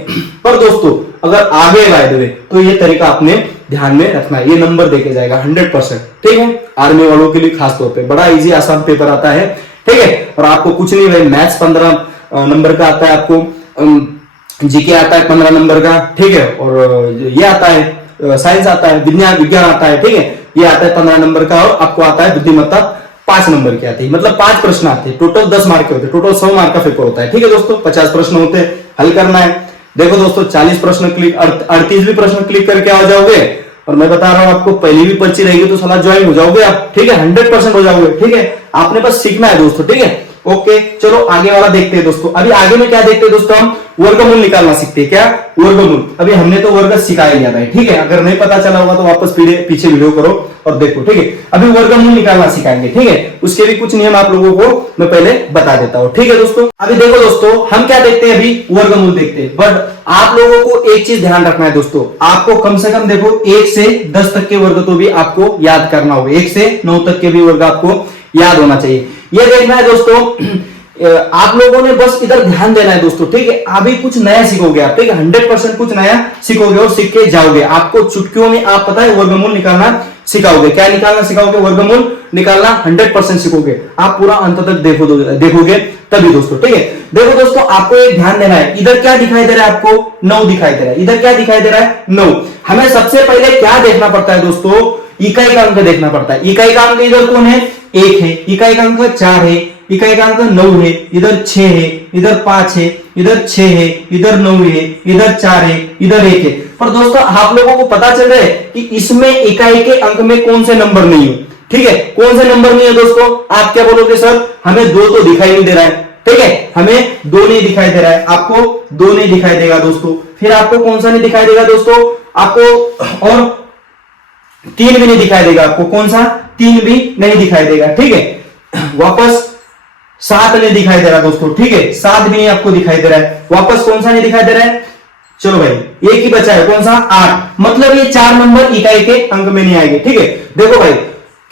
पर दोस्तों अगर आगे बाय द वे तो ये तरीका आपने ध्यान में रखना है, ये नंबर देके जाएगा 100%। ठीक है, आर्मी वालों के लिए खास तौर पे बड़ा इजी आसान पेपर आता है। ठीक है, और आपको कुछ नहीं भाई, मैथ्स 15 नंबर का आता है, आपको जीके आता है 15 नंबर का। ठीक है, और ये आता है साइंस आता है, विज्ञान आता है। ठीक है, ये आता है 15 नंबर का, और आपको आता है बुद्धिमत्ता 5 नंबर की आती है, मतलब 5 प्रश्न आते हैं, टोटल 10 मार्क के होते हैं, टोटल 100 मार्क का पेपर होता है। ठीक है दोस्तों, 50 प्रश्न होते हैं, हल करना है। देखो दोस्तों 40 प्रश्न क्लिक 38 प्रश्न क्लिक करके आ जाओगे, और मैं बता रहा हूं आपको पहली भी पर्ची रहेगी तो साला ज्वाइन हो जाओगे आप। ठीक है, 100% हो जाओगे। ठीक है, आपने बस सीखना है दोस्तों। ठीक है, ओके, चलो आगे वाला देखते हैं दोस्तों। अभी आगे में क्या देखते हैं दोस्तों, हम वर्गमूल निकालना सीखते हैं। क्या वर्गमूल, अभी हमने तो वर्ग सिखा ही लिया था। ठीक है, अगर नहीं पता चला होगा तो वापस पीछे वीडियो करो और देखो। ठीक है, अभी वर्गमूल निकालना सिखाएंगे। ठीक है, उसके भी कुछ नियम आप लोगों को मैं पहले बता देता हूं। ठीक है दोस्तों, अभी देखो दोस्तों हम क्या देखते हैं, अभी वर्गमूल देखते हैं। बट आप लोगों को एक चीज ध्यान रखना है दोस्तों, आपको कम से कम देखो 1 से 10 तक के वर्ग तो भी आपको याद करना होगा, 1 से 9 तक के भी वर्ग आपको याद होना चाहिए। ये देखना है दोस्तों, आप लोगों ने बस इधर ध्यान देना है दोस्तों। ठीक है, अभी कुछ नया सीखोगे आप। ठीक है, 100% कुछ नया सीखोगे और सीख के जाओगे। आपको चुटकियों में आप पता है वर्गमूल निकालना सिखाओगे। क्या निकालना सिखाओगे, वर्गमूल निकालना 100% सीखोगे आप, पूरा अंत तक देखोगे तभी दोस्तों। ठीक है, देखो दोस्तों आपको एक ध्यान देना है, इधर क्या दिखाई दे रहा है आपको, 9 दिखाई दे रहा है, इधर क्या दिखाई दे रहा है 9। हमें सबसे पहले क्या देखना पड़ता है दोस्तों, इकाई का अंक देखना पड़ता है। इकाई का अंक इधर कौन है, 1 है, इकाई का अंक 4 है, इकाई का अंक 9 है, इधर 6 है, इधर 5 है, इधर 6 है, इधर 9 है, इधर 4 है, इधर 1 है। पर दोस्तों आप लोगों को पता चल रहा है कि इसमें इकाई के अंक में कौन से नंबर नहीं है। ठीक है, कौन से नंबर नहीं है दोस्तों, आप क्या बोलोगे सर हमें 2 तो दिखाई नहीं दे रहा है। ठीक है, हमें 2 नहीं दिखाई दे रहा है, आपको 2 नहीं दिखाई देगा दोस्तों। फिर आपको कौन सा नहीं दिखाई देगा दोस्तों, आपको और 3 भी नहीं दिखाई देगा, आपको कौन सा 3 भी नहीं दिखाई देगा। ठीक है, वापस 7 नहीं दिखाई दे रहा दोस्तों। ठीक है, 7 भी नहीं आपको दिखाई दे रहा है। वापस कौन सा नहीं दिखाई दे रहा है, चलो भाई एक ही बचा है, कौन सा 8। मतलब ये 4 नंबर इकाई के अंक में नहीं आएंगे। ठीक है, देखो भाई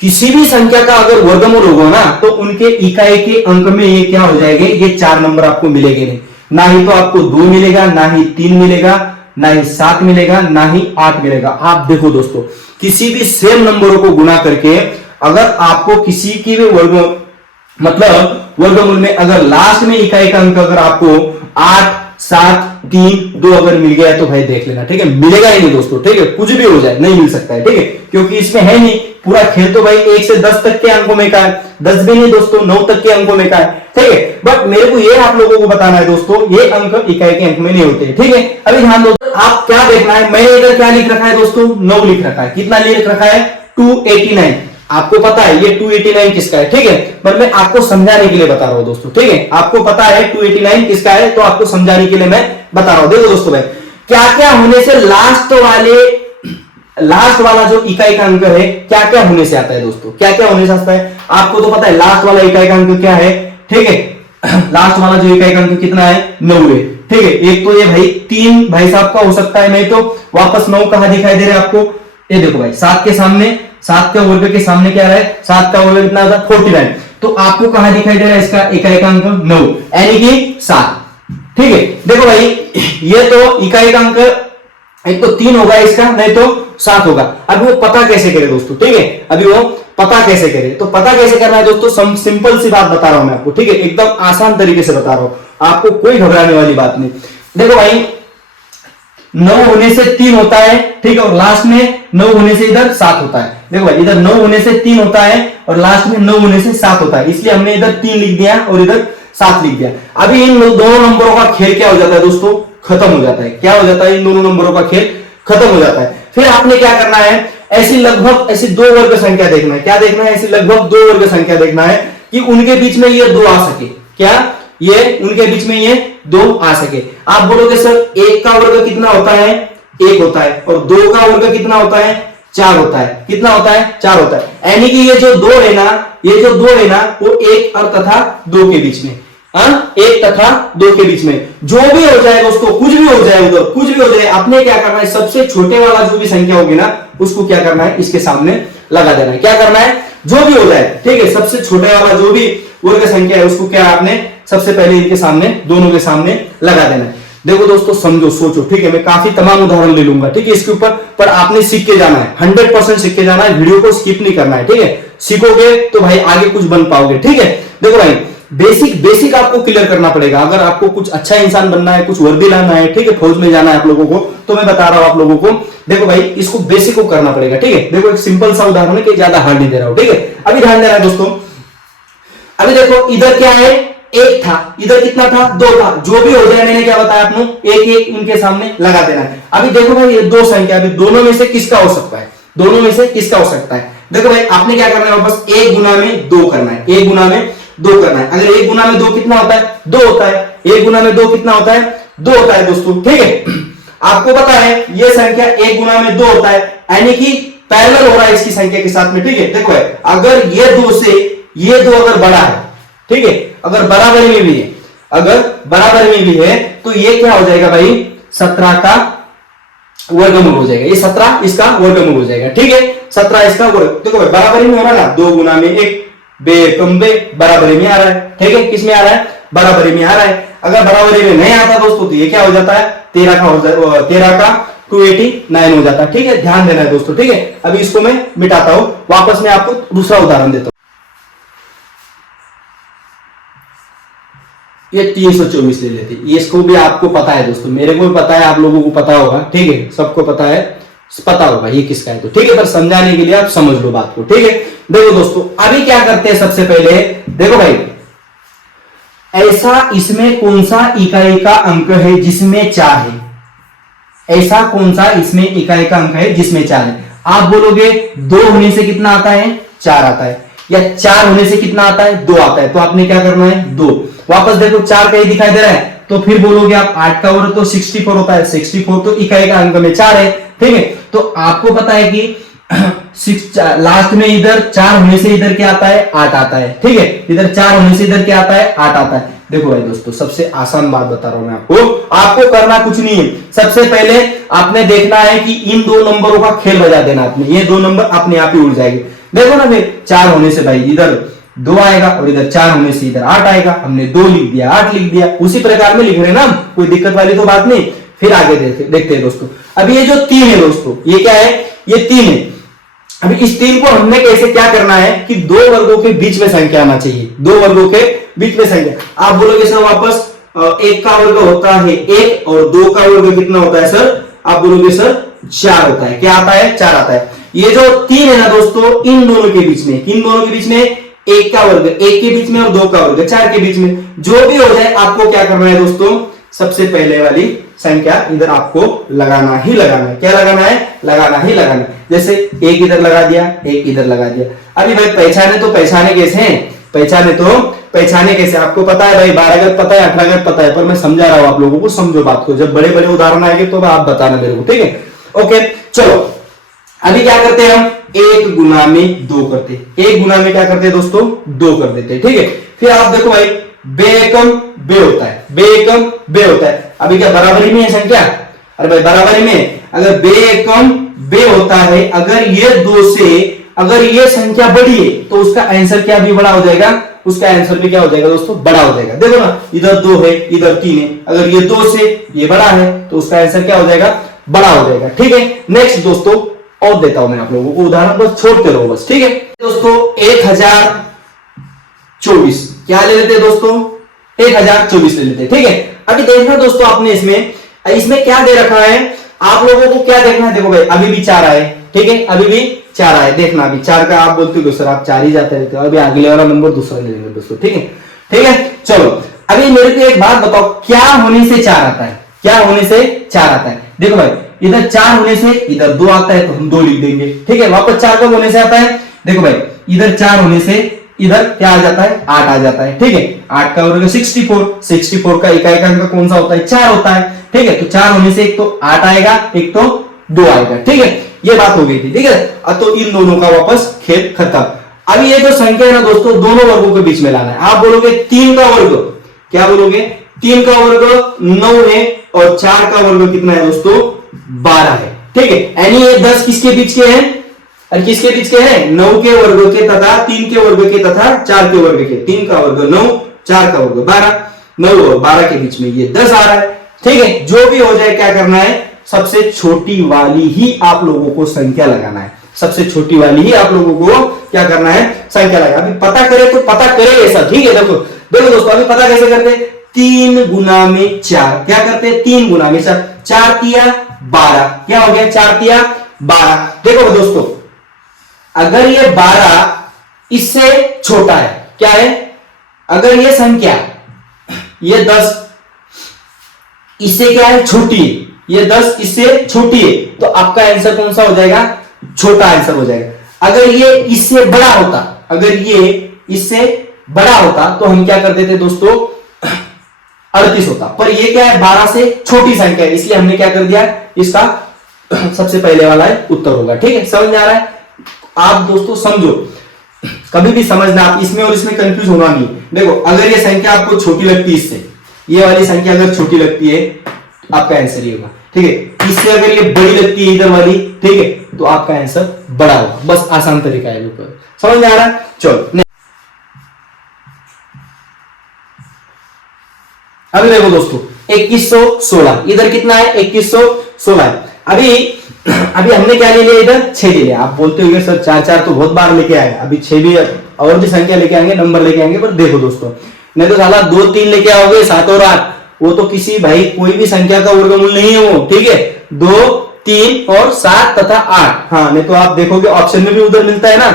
किसी भी संख्या का अगर वर्गमूल होगा ना तो उनके इकाई के अंक में ये क्या हो जाएंगे, ये 4 नंबर आपको मिलेंगे नहीं। ना ही तो आपको 2 मिलेगा, ना ही 3 मिलेगा, ना ही 7 मिलेगा, ना ही 8 मिलेगा। आप देखो दोस्तों किसी भी सेम नंबरों को गुना करके अगर आपको किसी की भी वर्गमूल में अगर लास्ट में इकाई का अंक अगर आपको 8, 7, 3, 2 अगर मिल गया है तो भाई देख लेना। ठीक है, मिलेगा ही नहीं दोस्तों। ठीक है, कुछ भी हो जाए नहीं मिल सकता है। ठीक है, क्योंकि इसमें है नहीं, पूरा खेल तो भाई 1 से 10 तक के अंकों में का है, 10 भी नहीं दोस्तों 9 तक के अंकों में का है। ठीक है, बट मेरे को ये आप लोगों को बताना है दोस्तों, ये अंक इकाई के अंक में नहीं होते। ठीक है, अभी ध्यान दो, आप क्या देखना है, मैंने इधर क्या लिख रखा है दोस्तों, 9 लिख रखा है। कितना लिख रखा है, 289। आपको पता है ये 289 किसका है। ठीक है, पर मैं आपको समझाने के लिए बता रहा हूं दोस्तों। ठीक है, आपको पता है 289 किसका है, तो आपको समझाने के लिए मैं बता रहा हूं। देखो दोस्तों भाई क्या क्या होने से लास्ट वाला जो इकाई का अंक है क्या क्या होने से आता है दोस्तों, क्या क्या होने से आता है, आपको तो पता है लास्ट वाला इकाई का अंक क्या है। ठीक है, लास्ट वाला जो इकाई का अंक कितना है, 9 है। ठीक है, एक तो ये भाई 3 भाई साहब का हो सकता है, नहीं तो वापस 9 कहां दिखाई दे रहा है आपको, ये देखो भाई 7 के सामने, 7 के वर्ग के सामने क्या है, 7 का वर्ग कितना होता है 49। तो आपको कहां दिखाई दे रहा है इसका इकाई का अंक 9 यानी कि 7। ठीक है, देखो भाई ये तो इकाई का अंक एक तो 3 होगा इसका, नहीं तो 7 होगा। अभी वो पता कैसे करे दोस्तों। ठीक है, अभी वो पता कैसे करे, तो पता कैसे करना है दोस्तों, सिंपल सी बात बता रहा हूं मैं आपको। ठीक है, एकदम आसान तरीके से बता रहा हूं, आपको कोई घबराने वाली बात नहीं। देखो भाई 9 होने से 3 होता है। ठीक है, और लास्ट में 9 होने से इधर 7 होता है। देखो भाई इधर 9 होने से 3 होता है और लास्ट में 9 होने से 7 होता है, इसलिए हमने इधर 3 लिख दिया और इधर 7 लिख दिया। अभी इन दोनों नंबरों का खेल क्या हो जाता है दोस्तों, खत्म हो जाता है। क्या हो जाता है, इन दोनों नंबरों का खेल खत्म हो जाता है। फिर आपने क्या करना है, ऐसी 2 वर्ग संख्या देखना है। क्या देखना है, ऐसी लगभग 2 वर्ग संख्या देखना है कि उनके बीच में ये 2 आ सके। क्या ये उनके बीच में ये 2 आ सके। आप बोलोगे सर 1 का वर्ग कितना होता है, 1 होता है, और 2 का वर्ग कितना होता है, 4 होता है। कितना होता है, 4 होता है। यानी कि ये जो 2 है ना, ये जो 2 है ना वो 1 और तथा 2 के बीच में, 1 तथा 2 के बीच में जो भी हो जाए दोस्तों, कुछ भी हो जाए उधर, कुछ भी हो जाए, आपने क्या करना है, सबसे छोटे वाला जो भी संख्या होगी ना उसको क्या करना है, इसके सामने लगा देना है। क्या करना है, जो भी हो जाए। ठीक है, सबसे छोटे वाला जो भी वर्ग संख्या है उसको क्या आपने सबसे पहले इनके सामने, दोनों के सामने लगा देना है। देखो दोस्तों, समझो, सोचो, ठीक है। मैं काफी तमाम उदाहरण ले लूंगा, ठीक है, इसके ऊपर, पर आपने सीख के जाना है, 100% सीख के जाना है, वीडियो को स्किप नहीं करना है, ठीक है। सीखोगे तो भाई आगे कुछ बन पाओगे, ठीक है। देखो भाई, बेसिक आपको क्लियर करना पड़ेगा। अगर आपको कुछ अच्छा इंसान बनना है, कुछ वर्दी लाना है, ठीक है, फौज में जाना है आप लोगों को, तो मैं बता रहा हूं आप लोगों को, देखो भाई, इसको बेसिक को करना पड़ेगा, ठीक है। देखो एक सिंपल सा उदाहरण है कि ज्यादा हार्ड नहीं दे रहा हूं, ठीक है। अभी ध्यान देना है दोस्तों, अभी देखो इधर क्या है, एक था, इधर कितना था, दो था। जो भी हो जाए, मैंने क्या बताया आपको, एक एक इनके सामने लगा देना है। अभी देखो भाई, ये दो संख्या, अभी दोनों में से किसका हो सकता है, दोनों में से किसका हो सकता है। देखो भाई, आपने क्या करना है, वापस 1 गुना में 2 करना है, 1 गुना में 2 करना है। अगर 1 गुना में 2 कितना होता है, 2 होता है। 1 गुना में 2 कितना होता है, 2 होता है दोस्तों, ठीक है। आपको पता है ये संख्या 1 गुना में 2 होता है, यानी कि पैरेलल हो रहा है इसकी संख्या के साथ में, ठीक है। देखो है, अगर ये 2 से ये 2 अगर बड़ा है, ठीक है, अगर बराबरी में भी है, अगर बराबर में भी है, तो ये क्या हो जाएगा भाई, 17 का वर्गमूल हो जाएगा। ये 17 इसका वर्गमूल हो जाएगा, ठीक है। 17 इसका वर्ग, देखो भाई बराबरी में हो रहा है ना, 2 गुना में 1, बे कम बे, बराबरी में आ रहा है, ठीक है। किस में आ रहा है, बराबरी में आ रहा है। अगर बराबरी में नहीं आता दोस्तों, तो ये क्या हो जाता है, 13 का 289 हो जाता है, ठीक है। ध्यान देना है दोस्तों, ठीक है। अभी इसको मैं मिटाता हूं, वापस मैं आपको दूसरा उदाहरण देता हूं। ये 324 ले लेते, इसको भी आपको पता है दोस्तों, मेरे को भी पता है, आप लोगों को पता होगा, ठीक है, सबको पता है, पता होगा ये किसका है, तो ठीक है। पर समझाने के लिए आप समझ लो बात को, ठीक है। देखो दोस्तों, अभी क्या करते हैं, सबसे पहले देखो भाई, ऐसा इसमें कौन सा इकाई का अंक है जिसमें 4 है, ऐसा कौन सा इसमें इकाई का अंक है जिसमें 4 है। आप बोलोगे 2 होने से कितना आता है, 4 आता है, या 4 होने से कितना आता है, 2 आता है। तो आपने क्या करना है, 2। वापस देखो 4 कहीं दिखाई दे रहा है, तो फिर बोलोगे आप 8 का वर्ग तो 64 होता है, 64 तो इकाई का अंक में 4 है, ठीक है। तो आपको पता है कि लास्ट में इधर 4 होने से इधर क्या आता है, 8 आता है, ठीक है। इधर 4 होने से इधर क्या आता है, 8 आता है। देखो भाई दोस्तों, सबसे आसान बात बता रहा हूं मैं आपको करना कुछ नहीं है। सबसे पहले आपने देखना है कि इन 2 नंबरों का खेल बजा देना आपने, ये 2 नंबर अपने आप ही उड़ जाएंगे। देखो ना भाई, 4 होने से भाई इधर 2 आएगा, और इधर 4 होने से इधर 8 आएगा। हमने 2 लिख दिया, 8 लिख दिया, उसी प्रकार में लिख रहे हैं ना, कोई दिक्कत वाली तो बात नहीं। फिर आगे देखते हैं दोस्तों। अभी ये जो 3 है दोस्तों, ये क्या है, ये 3 है। अभी इस 3 को हमने कैसे क्या करना है कि 2 वर्गों के बीच में संख्या आना चाहिए, 2 वर्गों के बीच में संख्या। आप बोलोगे सर वापस 1 का वर्ग होता है 1, और 2 का वर्ग कितना होता है सर, आप बोलोगे सर 4 होता है। क्या आता है, 4 आता है। ये जो 3 है ना दोस्तों, इन दोनों के बीच में, किन दोनों के बीच में, 1 का वर्ग 1 के बीच में और 2 का वर्ग 4 के बीच में, जो भी हो जाए आपको क्या करना है दोस्तों, सबसे पहले वाली संख्या इधर आपको लगाना ही लगाना है। क्या लगाना है, लगाना ही लगाना है। जैसे 1 इधर लगा दिया, 1 इधर लगा दिया। अभी भाई पहचाने कैसे हैं, पहचाने कैसे, आपको पता है भाई, 12 गज पता है, 18 गज पता है, पर मैं समझा रहा हूं आप लोगों को, समझो बात को। जब बड़े बड़े उदाहरण आएंगे तो आप बताना मेरे को, ठीक है। ओके, चलो अभी क्या करते हैं हम, 1 गुना में 2 करते हैं। 1 गुना में क्या करते हैं दोस्तों, 2 कर देते हैं, ठीक है। फिर आप देखो भाई, बेकम बे होता है, बेकम बे होता है। अभी क्या बराबरी में है संख्या, अरे भाई बराबरी में, अगर बेकम बे होता है, अगर ये 2 से अगर ये संख्या बड़ी है, तो उसका आंसर क्या भी बड़ा हो जाएगा, उसका आंसर भी क्या हो जाएगा दोस्तों, बड़ा हो जाएगा। देखो ना, इधर 2 है, इधर 3 है, अगर ये 2 से ये बड़ा है, तो उसका आंसर क्या हो जाएगा, बड़ा हो जाएगा, ठीक है। नेक्स्ट दोस्तों, और देता हूं मैं आप लोगों को उदाहरण, बस छोड़ते रहो बस, ठीक है दोस्तों। 1024 क्या ले लेते हैं दोस्तों, 1024 ले लेते हैं, ठीक है। अभी देखना दोस्तों, आपने इसमें क्या दे रखा है, आप लोगों को क्या देखना है। देखो भाई, अभी भी 4 आए, ठीक है, अभी भी 4 आए। देखना, अभी 4 का आप बोलते हो सर आप 4 ही जाते रहते हो, अभी अगले वाला नंबर दूसरा ले लेंगे दोस्तों, ठीक है, ठीक है। चलो अभी मेरे को एक बात बताओ, क्या होने से 4 आता है, क्या होने से 4 आता है। देखो भाई, इधर 4 होने से इधर 2 आता है, तो हम 2 लिख देंगे, ठीक है। वापस 4 कब होने से आता है, देखो भाई, इधर 4 होने से इधर क्या आ जाता है, 8 आ जाता है, ठीक है। 8 का वर्ग 64, 64 का इकाई का अंक कौन सा होता है, 4 होता है, ठीक है। तो 4 होने से एक तो 8 आएगा, एक तो 2 आएगा, ठीक है। ये बात हो गई थी, ठीक है। अब तो इन दोनों का वापस खेल खत्म। अब ये जो संख्या है ना दोस्तों, दोनों वर्गों के बीच में लाना है। आप बोलोगे 3 का वर्ग, क्या बोलोगे, 3 का वर्ग 9 है, और 4 का वर्ग कितना है दोस्तों, 12 है, ठीक है। यानी ये 10 किसके बीच के हैं, और किसके बीच के हैं, 9 के वर्ग के तथा 3 के वर्ग के तथा 4 के वर्ग के। 3 का वर्ग 9, 4 का वर्ग 12, 9 और 12 के बीच में ये 10 आ रहा है। ठीक है, जो भी हो जाए क्या करना है, सबसे छोटी वाली ही आप लोगों को संख्या लगाना है। सबसे छोटी वाली ही आप लोगों को क्या करना है, संख्या लगाना। अभी पता करे तो पता करे ऐसा। ठीक है, देखो देखो दोस्तों, अभी पता कैसे करते, 3 गुना में 4, क्या करते हैं 3 गुना में 4, 4 तिया 12, क्या हो गया 4 तिया 12। देखो दोस्तों, अगर ये 12 इससे छोटा है, क्या है, अगर ये संख्या ये 10 इससे क्या है छोटी है, ये 10 इससे छोटी है, तो आपका आंसर कौन सा हो जाएगा, छोटा आंसर हो जाएगा। अगर ये इससे बड़ा होता, अगर ये इससे बड़ा होता तो हम क्या कर देते दोस्तों, 38 होता। पर ये क्या है, 12 से छोटी संख्या है, इसलिए हमने क्या कर दिया, इसका सबसे पहले वाला है उत्तर होगा। ठीक है, समझ में आ रहा है। आप दोस्तों समझो, कभी भी समझना, आप इसमें और इसमें कंफ्यूज होना नहीं। देखो, अगर ये संख्या आपको छोटी लगती है, इससे ये वाली संख्या अगर छोटी लगती है, आपका आंसर ये होगा। ठीक है, इससे अगर ये बड़ी लगती है इधर वाली, ठीक है, तो आपका आंसर बड़ा होगा। बस आसान तरीका है, समझ में आ रहा है। चलो अभी देखो दोस्तों, 2116 इधर कितना है, 2116 है। अभी हमने क्या ले लिया, इधर 6 ले लिया। आप बोलते हो सर 4 तो बहुत बार लेके आए, अभी 6 भी और भी संख्या लेके आएंगे, नंबर लेके आएंगे। पर देखो दोस्तों, नहीं तो साला 2 3 लेके आओगे, 7 और 8, वो तो किसी भाई कोई भी संख्या का वर्गमूल नहीं है वो। ठीक है, 2 3 और 7 तथा 8। हाँ, नहीं तो आप देखोगे ऑप्शन में भी उधर मिलता है ना,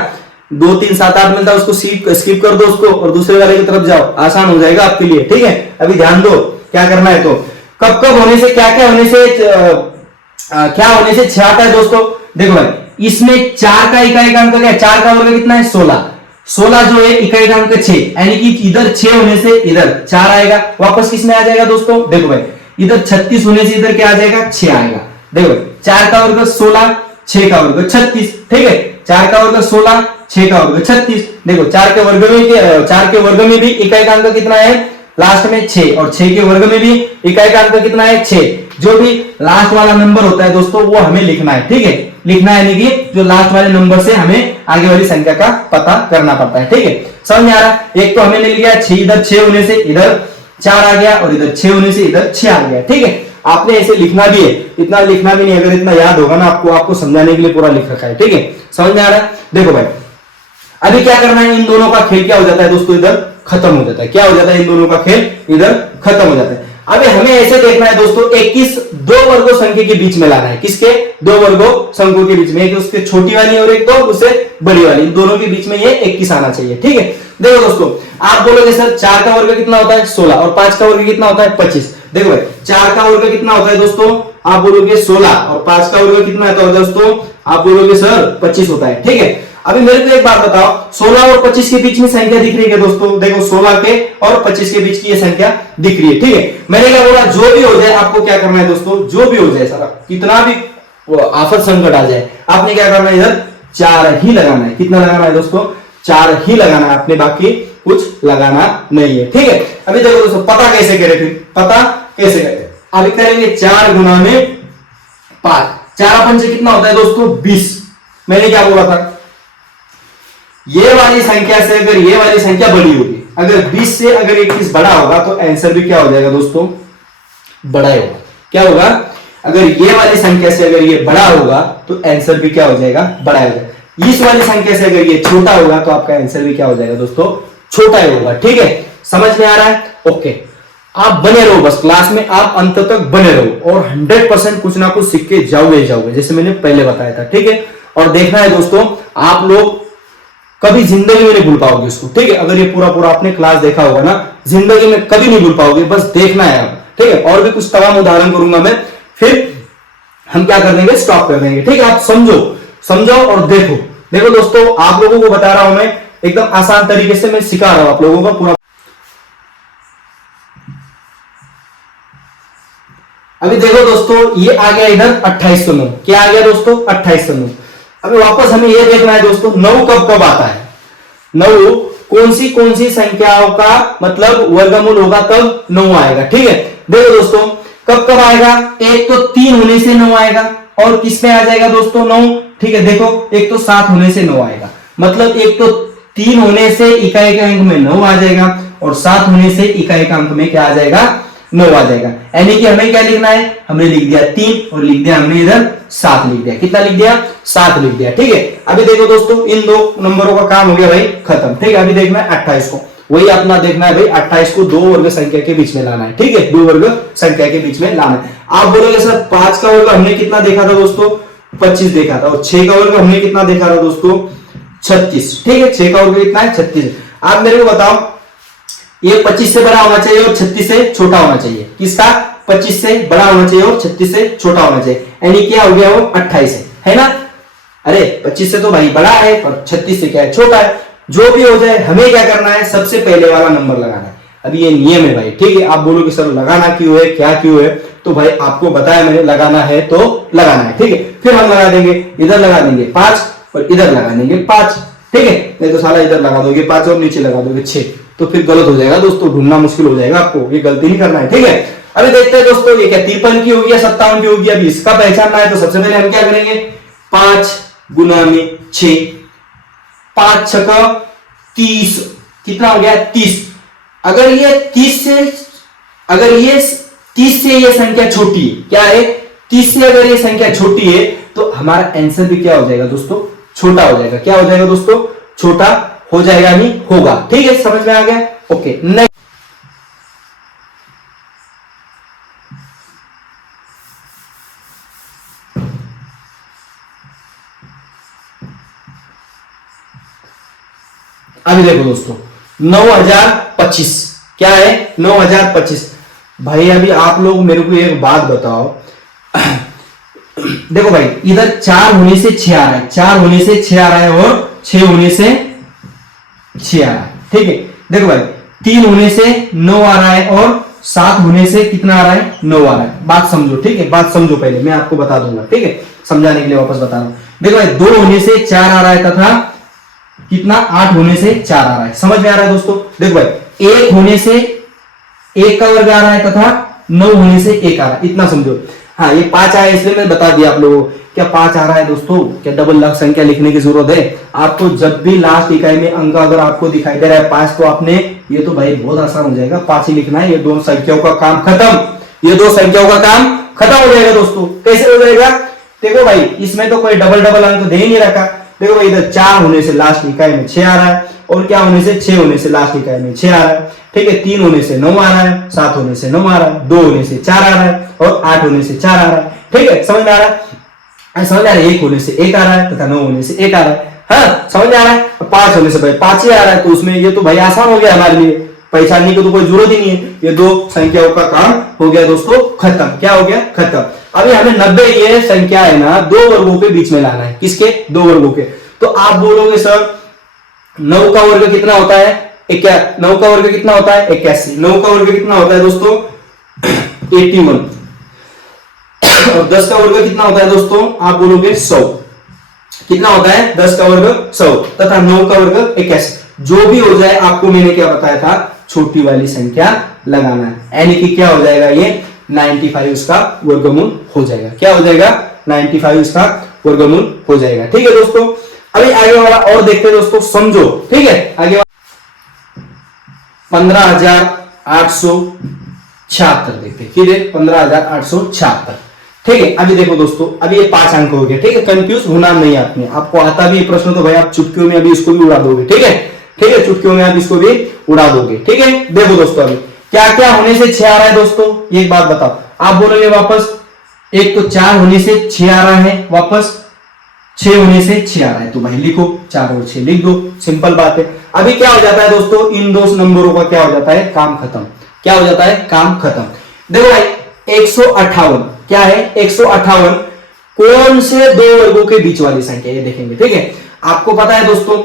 2 3 7 8 मिलता है, उसको स्किप कर दो उसको और दूसरे वाले की तरफ जाओ, आसान हो जाएगा आपके लिए। ठीक है, अभी ध्यान दो क्या करना है। तो कब कब होने से क्या क्या होने से क्या होने से 6 आता है दोस्तों। देखो भाई, इसमें 4 का इकाई अंक क्या है, 4 का वर्ग कितना है 16, 16 जो है इकाई अंक 6, यानी कि इधर 6 होने से इधर 4 आएगा, वापस किसमें आ जाएगा दोस्तों। देखो भाई, इधर 36 होने से इधर क्या आ जाएगा 6 आएगा। देखो 4 का वर्ग 16, 6 का वर्ग 36। ठीक है, 4 का वर्ग 16, 6 का वर्ग 36। देखो 4 के वर्ग में भी इकाई का अंक कितना है, लास्ट में 6, और 6 के वर्ग में भी इकाई का अंक कितना है 6। जो भी लास्ट वाला नंबर होता है दोस्तों, वो हमें लिखना है। ठीक है, लिखना है, यानी कि जो लास्ट वाले नंबर से हमें आगे वाली संख्या का पता करना पड़ता है। ठीक है, समझ में आ रहा है। एक तो हमें ले लिया 6, इधर 6 होने से इधर 4 आ गया, और इधर 6 होने से इधर 6 आ गया। ठीक है, आपने ऐसे लिखना भी है, इतना लिखना भी नहीं, अगर इतना याद होगा ना आपको समझाने के लिए पूरा लिख रखा है। ठीक है, समझ में आ रहा है। देखो भाई, अभी क्या करना है, इन दोनों का खेल क्या हो जाता है दोस्तों, इधर खत्म हो जाता है। क्या हो जाता है, इन दोनों का खेल इधर खत्म हो जाता है। अभी हमें ऐसे देखना है दोस्तों, 21 दो वर्गों संख्या के बीच में लाना है। किसके, 2 वर्गों संख्या के बीच में, एक उसके छोटी वाली और एक तो उससे बड़ी वाली, इन दोनों के बीच में ये 21 आना चाहिए। ठीक है, देखो दोस्तों, आप बोलोगे सर 4 का वर्ग कितना होता है 16, और 5 का वर्ग कितना होता है 25। देखो भाई, 4 का वर्ग कितना होता है दोस्तों, आप बोलोगे 16, और 5 का वर्ग कितना होता है दोस्तों, आप बोलोगे सर 25 होता है। ठीक है, अभी मेरे को एक बात बताओ, 16 और 25 के बीच में संख्या दिख रही है दोस्तों। देखो 16 के और 25 के बीच की ये संख्या दिख रही है। ठीक है, मैंने क्या बोला, जो भी हो जाए आपको क्या करना है दोस्तों, जो भी हो जाए सारा, कितना भी आफत संकट आ जाए, आपने क्या करना है, इधर 4 ही लगाना है। कितना लगाना है दोस्तों, 4 ही लगाना है आपने, बाकी कुछ लगाना नहीं है। ठीक है, अभी देखो दोस्तों, पता कैसे करें, फिर पता कैसे करें, अभी करेंगे 4 गुना में 5, 4 पंच कितना होता है दोस्तों 20। मैंने क्या बोला था, ये वाली संख्या से अगर ये वाली संख्या बड़ी होगी, अगर 20 से अगर 21 बड़ा होगा तो आंसर भी क्या हो जाएगा दोस्तों, बड़ा होगा। क्या होगा, अगर ये वाली संख्या से अगर ये बड़ा होगा तो आंसर भी क्या हो जाएगा, बड़ा हो जाएगा। इस वाली संख्या से अगर ये छोटा होगा तो आपका आंसर भी क्या हो जाएगा दोस्तों, छोटा ही होगा। ठीक है, समझ में आ रहा है। ओके, आप बने रहो, बस क्लास में आप अंत तक बने रहो और 100% कुछ ना कुछ सीख के जाओगे, जैसे मैंने पहले बताया था। ठीक है, और देखना है दोस्तों, आप लोग कभी जिंदगी में नहीं भूल पाओगे उसको। ठीक है, अगर ये पूरा आपने क्लास देखा होगा ना, जिंदगी में कभी नहीं भूल पाओगे, बस देखना है आप। ठीक है, और भी कुछ तमाम उदाहरण करूंगा मैं, फिर हम क्या कर देंगे, स्टॉप कर देंगे। ठीक है, आप समझो और देखो। देखो दोस्तों, आप लोगों को बता रहा हूं मैं, एकदम आसान तरीके से मैं सिखा रहा हूं आप लोगों को पूरा। अभी देखो दोस्तों, ये आ गया इधर 2809। क्या आ गया दोस्तों, 2809। अभी वापस हमें यह देखना है दोस्तों, 9 कब आता है, 9 कौन सी संख्याओं का मतलब वर्गमूल होगा तब 9 आएगा। ठीक है, देखो दोस्तों, कब आएगा, एक तो 3 होने से 9 आएगा, और किसमें आ जाएगा दोस्तों 9। ठीक है, देखो, एक तो 7 होने से 9 आएगा, मतलब एक तो 3 होने से इकाई के अंक में 9 आ जाएगा, और 7 होने से इकाई का अंक में क्या आ जाएगा, 9 आ जाएगा। यानी कि हमें क्या लिखना है, हमने लिख दिया 3 और लिख दिया हमने इधर 7 लिख दिया। कितना लिख दिया, 7 लिख दिया। ठीक है, अभी देखो दोस्तों इन दो नंबरों का काम हो गया भाई खत्म। ठीक है, अभी देखना है 28 को, वही अपना देखना है भाई 28 को दो वर्ग संख्या के बीच में लाना है। ठीक है, दो वर्ग संख्या के बीच में लाना है। आप बोलोगे सर 5 का वर्ग हमने कितना देखा था दोस्तों, 25 देखा था, और 6 का वर्ग हमने कितना देखा था दोस्तों, 36। ठीक है, 6 का वर्ग कितना है, 36। आप मेरे को बताओ ये 25 से बड़ा होना चाहिए और 36 से छोटा होना चाहिए। किसका, 25 से बड़ा होना चाहिए और 36 से छोटा होना चाहिए। यानी क्या हो गया, वो 28 है ना। अरे 25 से तो भाई बड़ा है और 36 से क्या है, छोटा है। जो भी हो जाए हमें क्या करना है, सबसे पहले वाला नंबर लगाना है। अभी ये नियम है भाई। ठीक है, आप बोलोगे सर लगाना क्यों है, क्या क्यों है, तो भाई आपको बताया मैंने, लगाना है तो लगाना है। ठीक है, फिर हम लगा देंगे, इधर लगा देंगे 5 और इधर लगा देंगे 5। ठीक है, नहीं तो साला इधर लगा दोगे 5 और नीचे लगा दोगे 6, तो फिर गलत हो जाएगा दोस्तों, ढूंढना मुश्किल हो जाएगा आपको, ये गलती नहीं करना है। ठीक है, अभी देखते हैं दोस्तों ये क्या 53 की होगी या 57 की होगी। अभी इसका पहचानना है तो सबसे पहले हम क्या करेंगे, 5 गुना में 6, 5 छका 30, कितना हो गया 30। अगर ये 30 से ये संख्या छोटी है, क्या है 30 से अगर ये संख्या छोटी है तो हमारा आंसर भी क्या हो जाएगा दोस्तों, छोटा हो जाएगा। क्या हो जाएगा दोस्तों, छोटा हो जाएगा, नहीं होगा। ठीक है, समझ में आ गया। ओके, नेक्स्ट अभी देखो दोस्तों 9025 क्या है, 9025। भाई अभी आप लोग मेरे को एक बात बताओ, देखो भाई इधर 4 होने से 6 आ रहा है, 4 होने से 6 आ रहा है और 6 होने से 6 आ रहा है। ठीक है, देखो भाई 3 होने से 9 आ रहा है और 7 होने से कितना आ रहा है, 9 आ रहा है। बात समझो, ठीक है, बात समझो, पहले मैं आपको बता दूंगा। ठीक है, समझाने के लिए वापस बता रहा हूं। देखो भाई 2 होने से 4 आ रहा है तथा कितना 8 होने से 4 आ रहा है। समझ में आ रहा है दोस्तों। देखो भाई 1 होने से 1 का वर्ग आ रहा है तथा 9 होने से 1 आ रहा है, इतना समझो। हाँ, ये 5 आया इसलिए मैं बता दिया आप लोगों को। क्या 5 आ रहा है दोस्तों, क्या डबल लाख संख्या लिखने की जरूरत है आपको। जब भी लास्ट इकाई में अंक अगर आपको दिखाई दे रहा है 5, तो आपने ये तो भाई बहुत आसान हो जाएगा, 5 ही लिखना है। ये दो संख्याओं का काम खत्म, ये दो संख्याओं का काम खत्म हो जाएगा दोस्तों। कैसे हो जाएगा, देखो भाई इसमें तो कोई डबल डबल अंक दे ही नहीं रखा। देखो भाई इधर 4 होने से लास्ट इकाई में 6 आ रहा है, और क्या होने से 6 होने से लास्ट इकाई में 6 आ रहा है। ठीक है, 3 होने से 9 आ रहा है, 7 होने से 9 आ रहा है, 2 होने से 4 आ रहा है और 8 होने से 4 आ रहा है। ठीक है, समझ में आ रहा है, समझ आ रहा है। 1 होने से 1 आ रहा है तथा 9 होने से 1 आ रहा है। हाँ, समझ में आ रहा है। 5 होने से भाई 5 ही आ रहा है, तो उसमें ये तो भाई आसान हो गया हमारे लिए, पहचानने की तो कोई जरूरत ही नहीं है। ये दो संख्याओं का काम हो गया दोस्तों खत्म। क्या हो गया, खत्म। अभी हमें 90 ये संख्या है ना, दो वर्गों के बीच में लाना है। किसके, दो वर्गों के। तो आप बोलोगे सर 9 का वर्ग कितना होता है, 9 का वर्ग कितना होता है 81। 9 का वर्ग कितना होता है दोस्तों 81। और 10 का वर्ग कितना होता है दोस्तों, आप बोलोगे 100। कितना होता है 10 का वर्ग 100 तथा 9 का वर्ग 81। जो भी हो जाए आपको मैंने क्या बताया था, छोटी वाली संख्या लगाना है। यानी कि क्या हो जाएगा, ये 95 उसका वर्गमूल हो जाएगा। क्या हो जाएगा, 95 उसका वर्गमूल हो जाएगा। ठीक है दोस्तों, अभी आगे वाला और देखते हैं दोस्तों, समझो। ठीक है, आगे वाला 15,876 देखते हैं। फिर 15,876। ठीक है, अभी देखो दोस्तों, अभी ये 5 अंक हो गए। ठीक है, कंफ्यूज होना नहीं आपने, आपको आता भी प्रश्न तो भाई आप चुटकियों में अभी इसको भी उड़ा दोगे। ठीक है, ठीक है, चुटकियों में आप इसको भी उड़ा दोगे। ठीक है, देखो दोस्तों अभी क्या क्या होने से 6 आ रहा है दोस्तों, एक बात बताओ। आप बोलोगे वापस, एक तो 4 होने से 6 आ रहा है, वापस 6 होने से 6 आ रहा है, तो भाई लिखो 4 और 6 लिख दो, सिंपल बात है। अभी क्या हो जाता है दोस्तों, इन दो नंबरों का क्या हो जाता है, काम खत्म। क्या हो जाता है, काम खत्म। देखो भाई 158 क्या है, 158 कौन से दो वर्गों के बीच वाली संख्या, ये देखेंगे। ठीक है, आपको पता है दोस्तों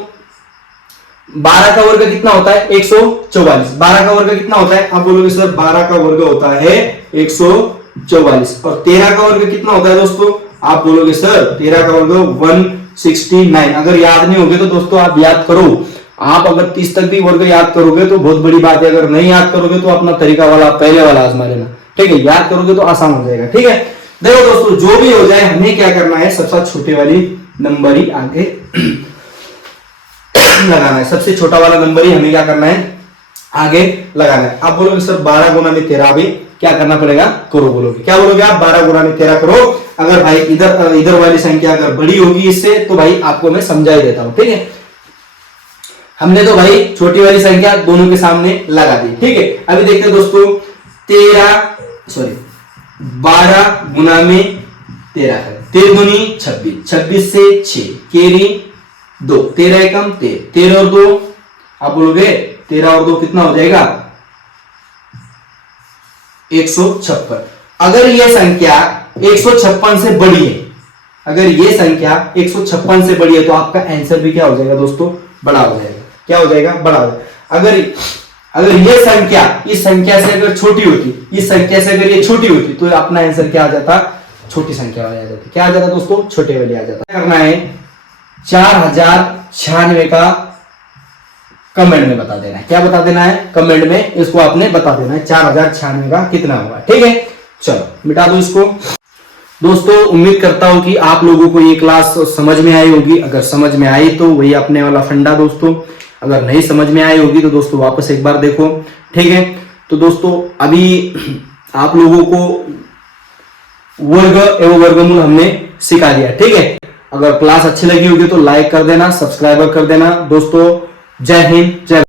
12 का वर्ग कितना होता है 144। 12 का वर्ग कितना होता है, आप बोलोगे सर 12 का वर्ग होता है 144। और 13 का वर्ग कितना होता है दोस्तों, आप बोलोगे सर 13 का वर्ग 169। अगर याद नहीं होगे तो दोस्तों आप याद करो। आप अगर 30 तक भी वर्ग याद करोगे तो बहुत बड़ी बात है, अगर नहीं याद करोगे तो अपना तरीका वाला पहले वाला आजमा लेना। ठीक है, याद करोगे तो आसान हो जाएगा। ठीक है, देखो दोस्तों जो भी हो जाए हमें क्या करना है, सबसे छोटे वाली नंबर ही आगे लगाना है। सबसे छोटा वाला नंबर ही हमें क्या करना है, आगे लगाना है। आप बोलोगे सर 12 गुना में 13, अभी क्या करना पड़ेगा, करो बोलोगे। क्या बोलोगे आप, 12 गुना में 13 करो। अगर भाई इधर वाली संख्या अगर बड़ी होगी इससे, तो भाई आपको मैं समझा ही देता हूं, ठीक है। हमने तो भाई छोटी वाली संख्या दोनों के सामने लगा दी, ठीक है। अभी देखते हैं दोस्तों, 12 गुना में 13 है, 13 दूनी 26, 26 से 6 केरी 2, 13 एकम 13, 13 और 2 आप बोलोगे 13 और 2 कितना हो जाएगा, 156। अगर यह संख्या 156 से बड़ी है, अगर यह संख्या 156 से बड़ी है, तो आपका आंसर भी क्या हो जाएगा दोस्तों, बड़ा हो जाएगा। क्या हो जाएगा, बड़ा हो जाएगा। अगर ये संख्या इस संख्या से अगर छोटी होती, इस संख्या से अगर ये छोटी होती, तो अपना आंसर क्या आ जाता, छोटी संख्या आ जाती। क्या आ जाता दोस्तों, छोटे वाले आ जाता। क्या करना है, 4096 का कमेंट में बता देना है। क्या बता देना है, कमेंट में इसको आपने बता देना है 4096 का कितना हुआ, ठीक है। चलो मिटा दो इसको। दोस्तों उम्मीद करता हूं कि आप लोगों को ये क्लास समझ में आई होगी। अगर समझ में आई तो वही अपने वाला फंडा दोस्तों, अगर नहीं समझ में आई होगी तो दोस्तों वापस एक बार देखो, ठीक है। तो दोस्तों अभी आप लोगों को वर्ग एवं वर्गमूल हमने सिखा दिया, ठीक है। अगर क्लास अच्छी लगी होगी तो लाइक कर देना, सब्सक्राइबर कर देना दोस्तों। जय हिंद, जय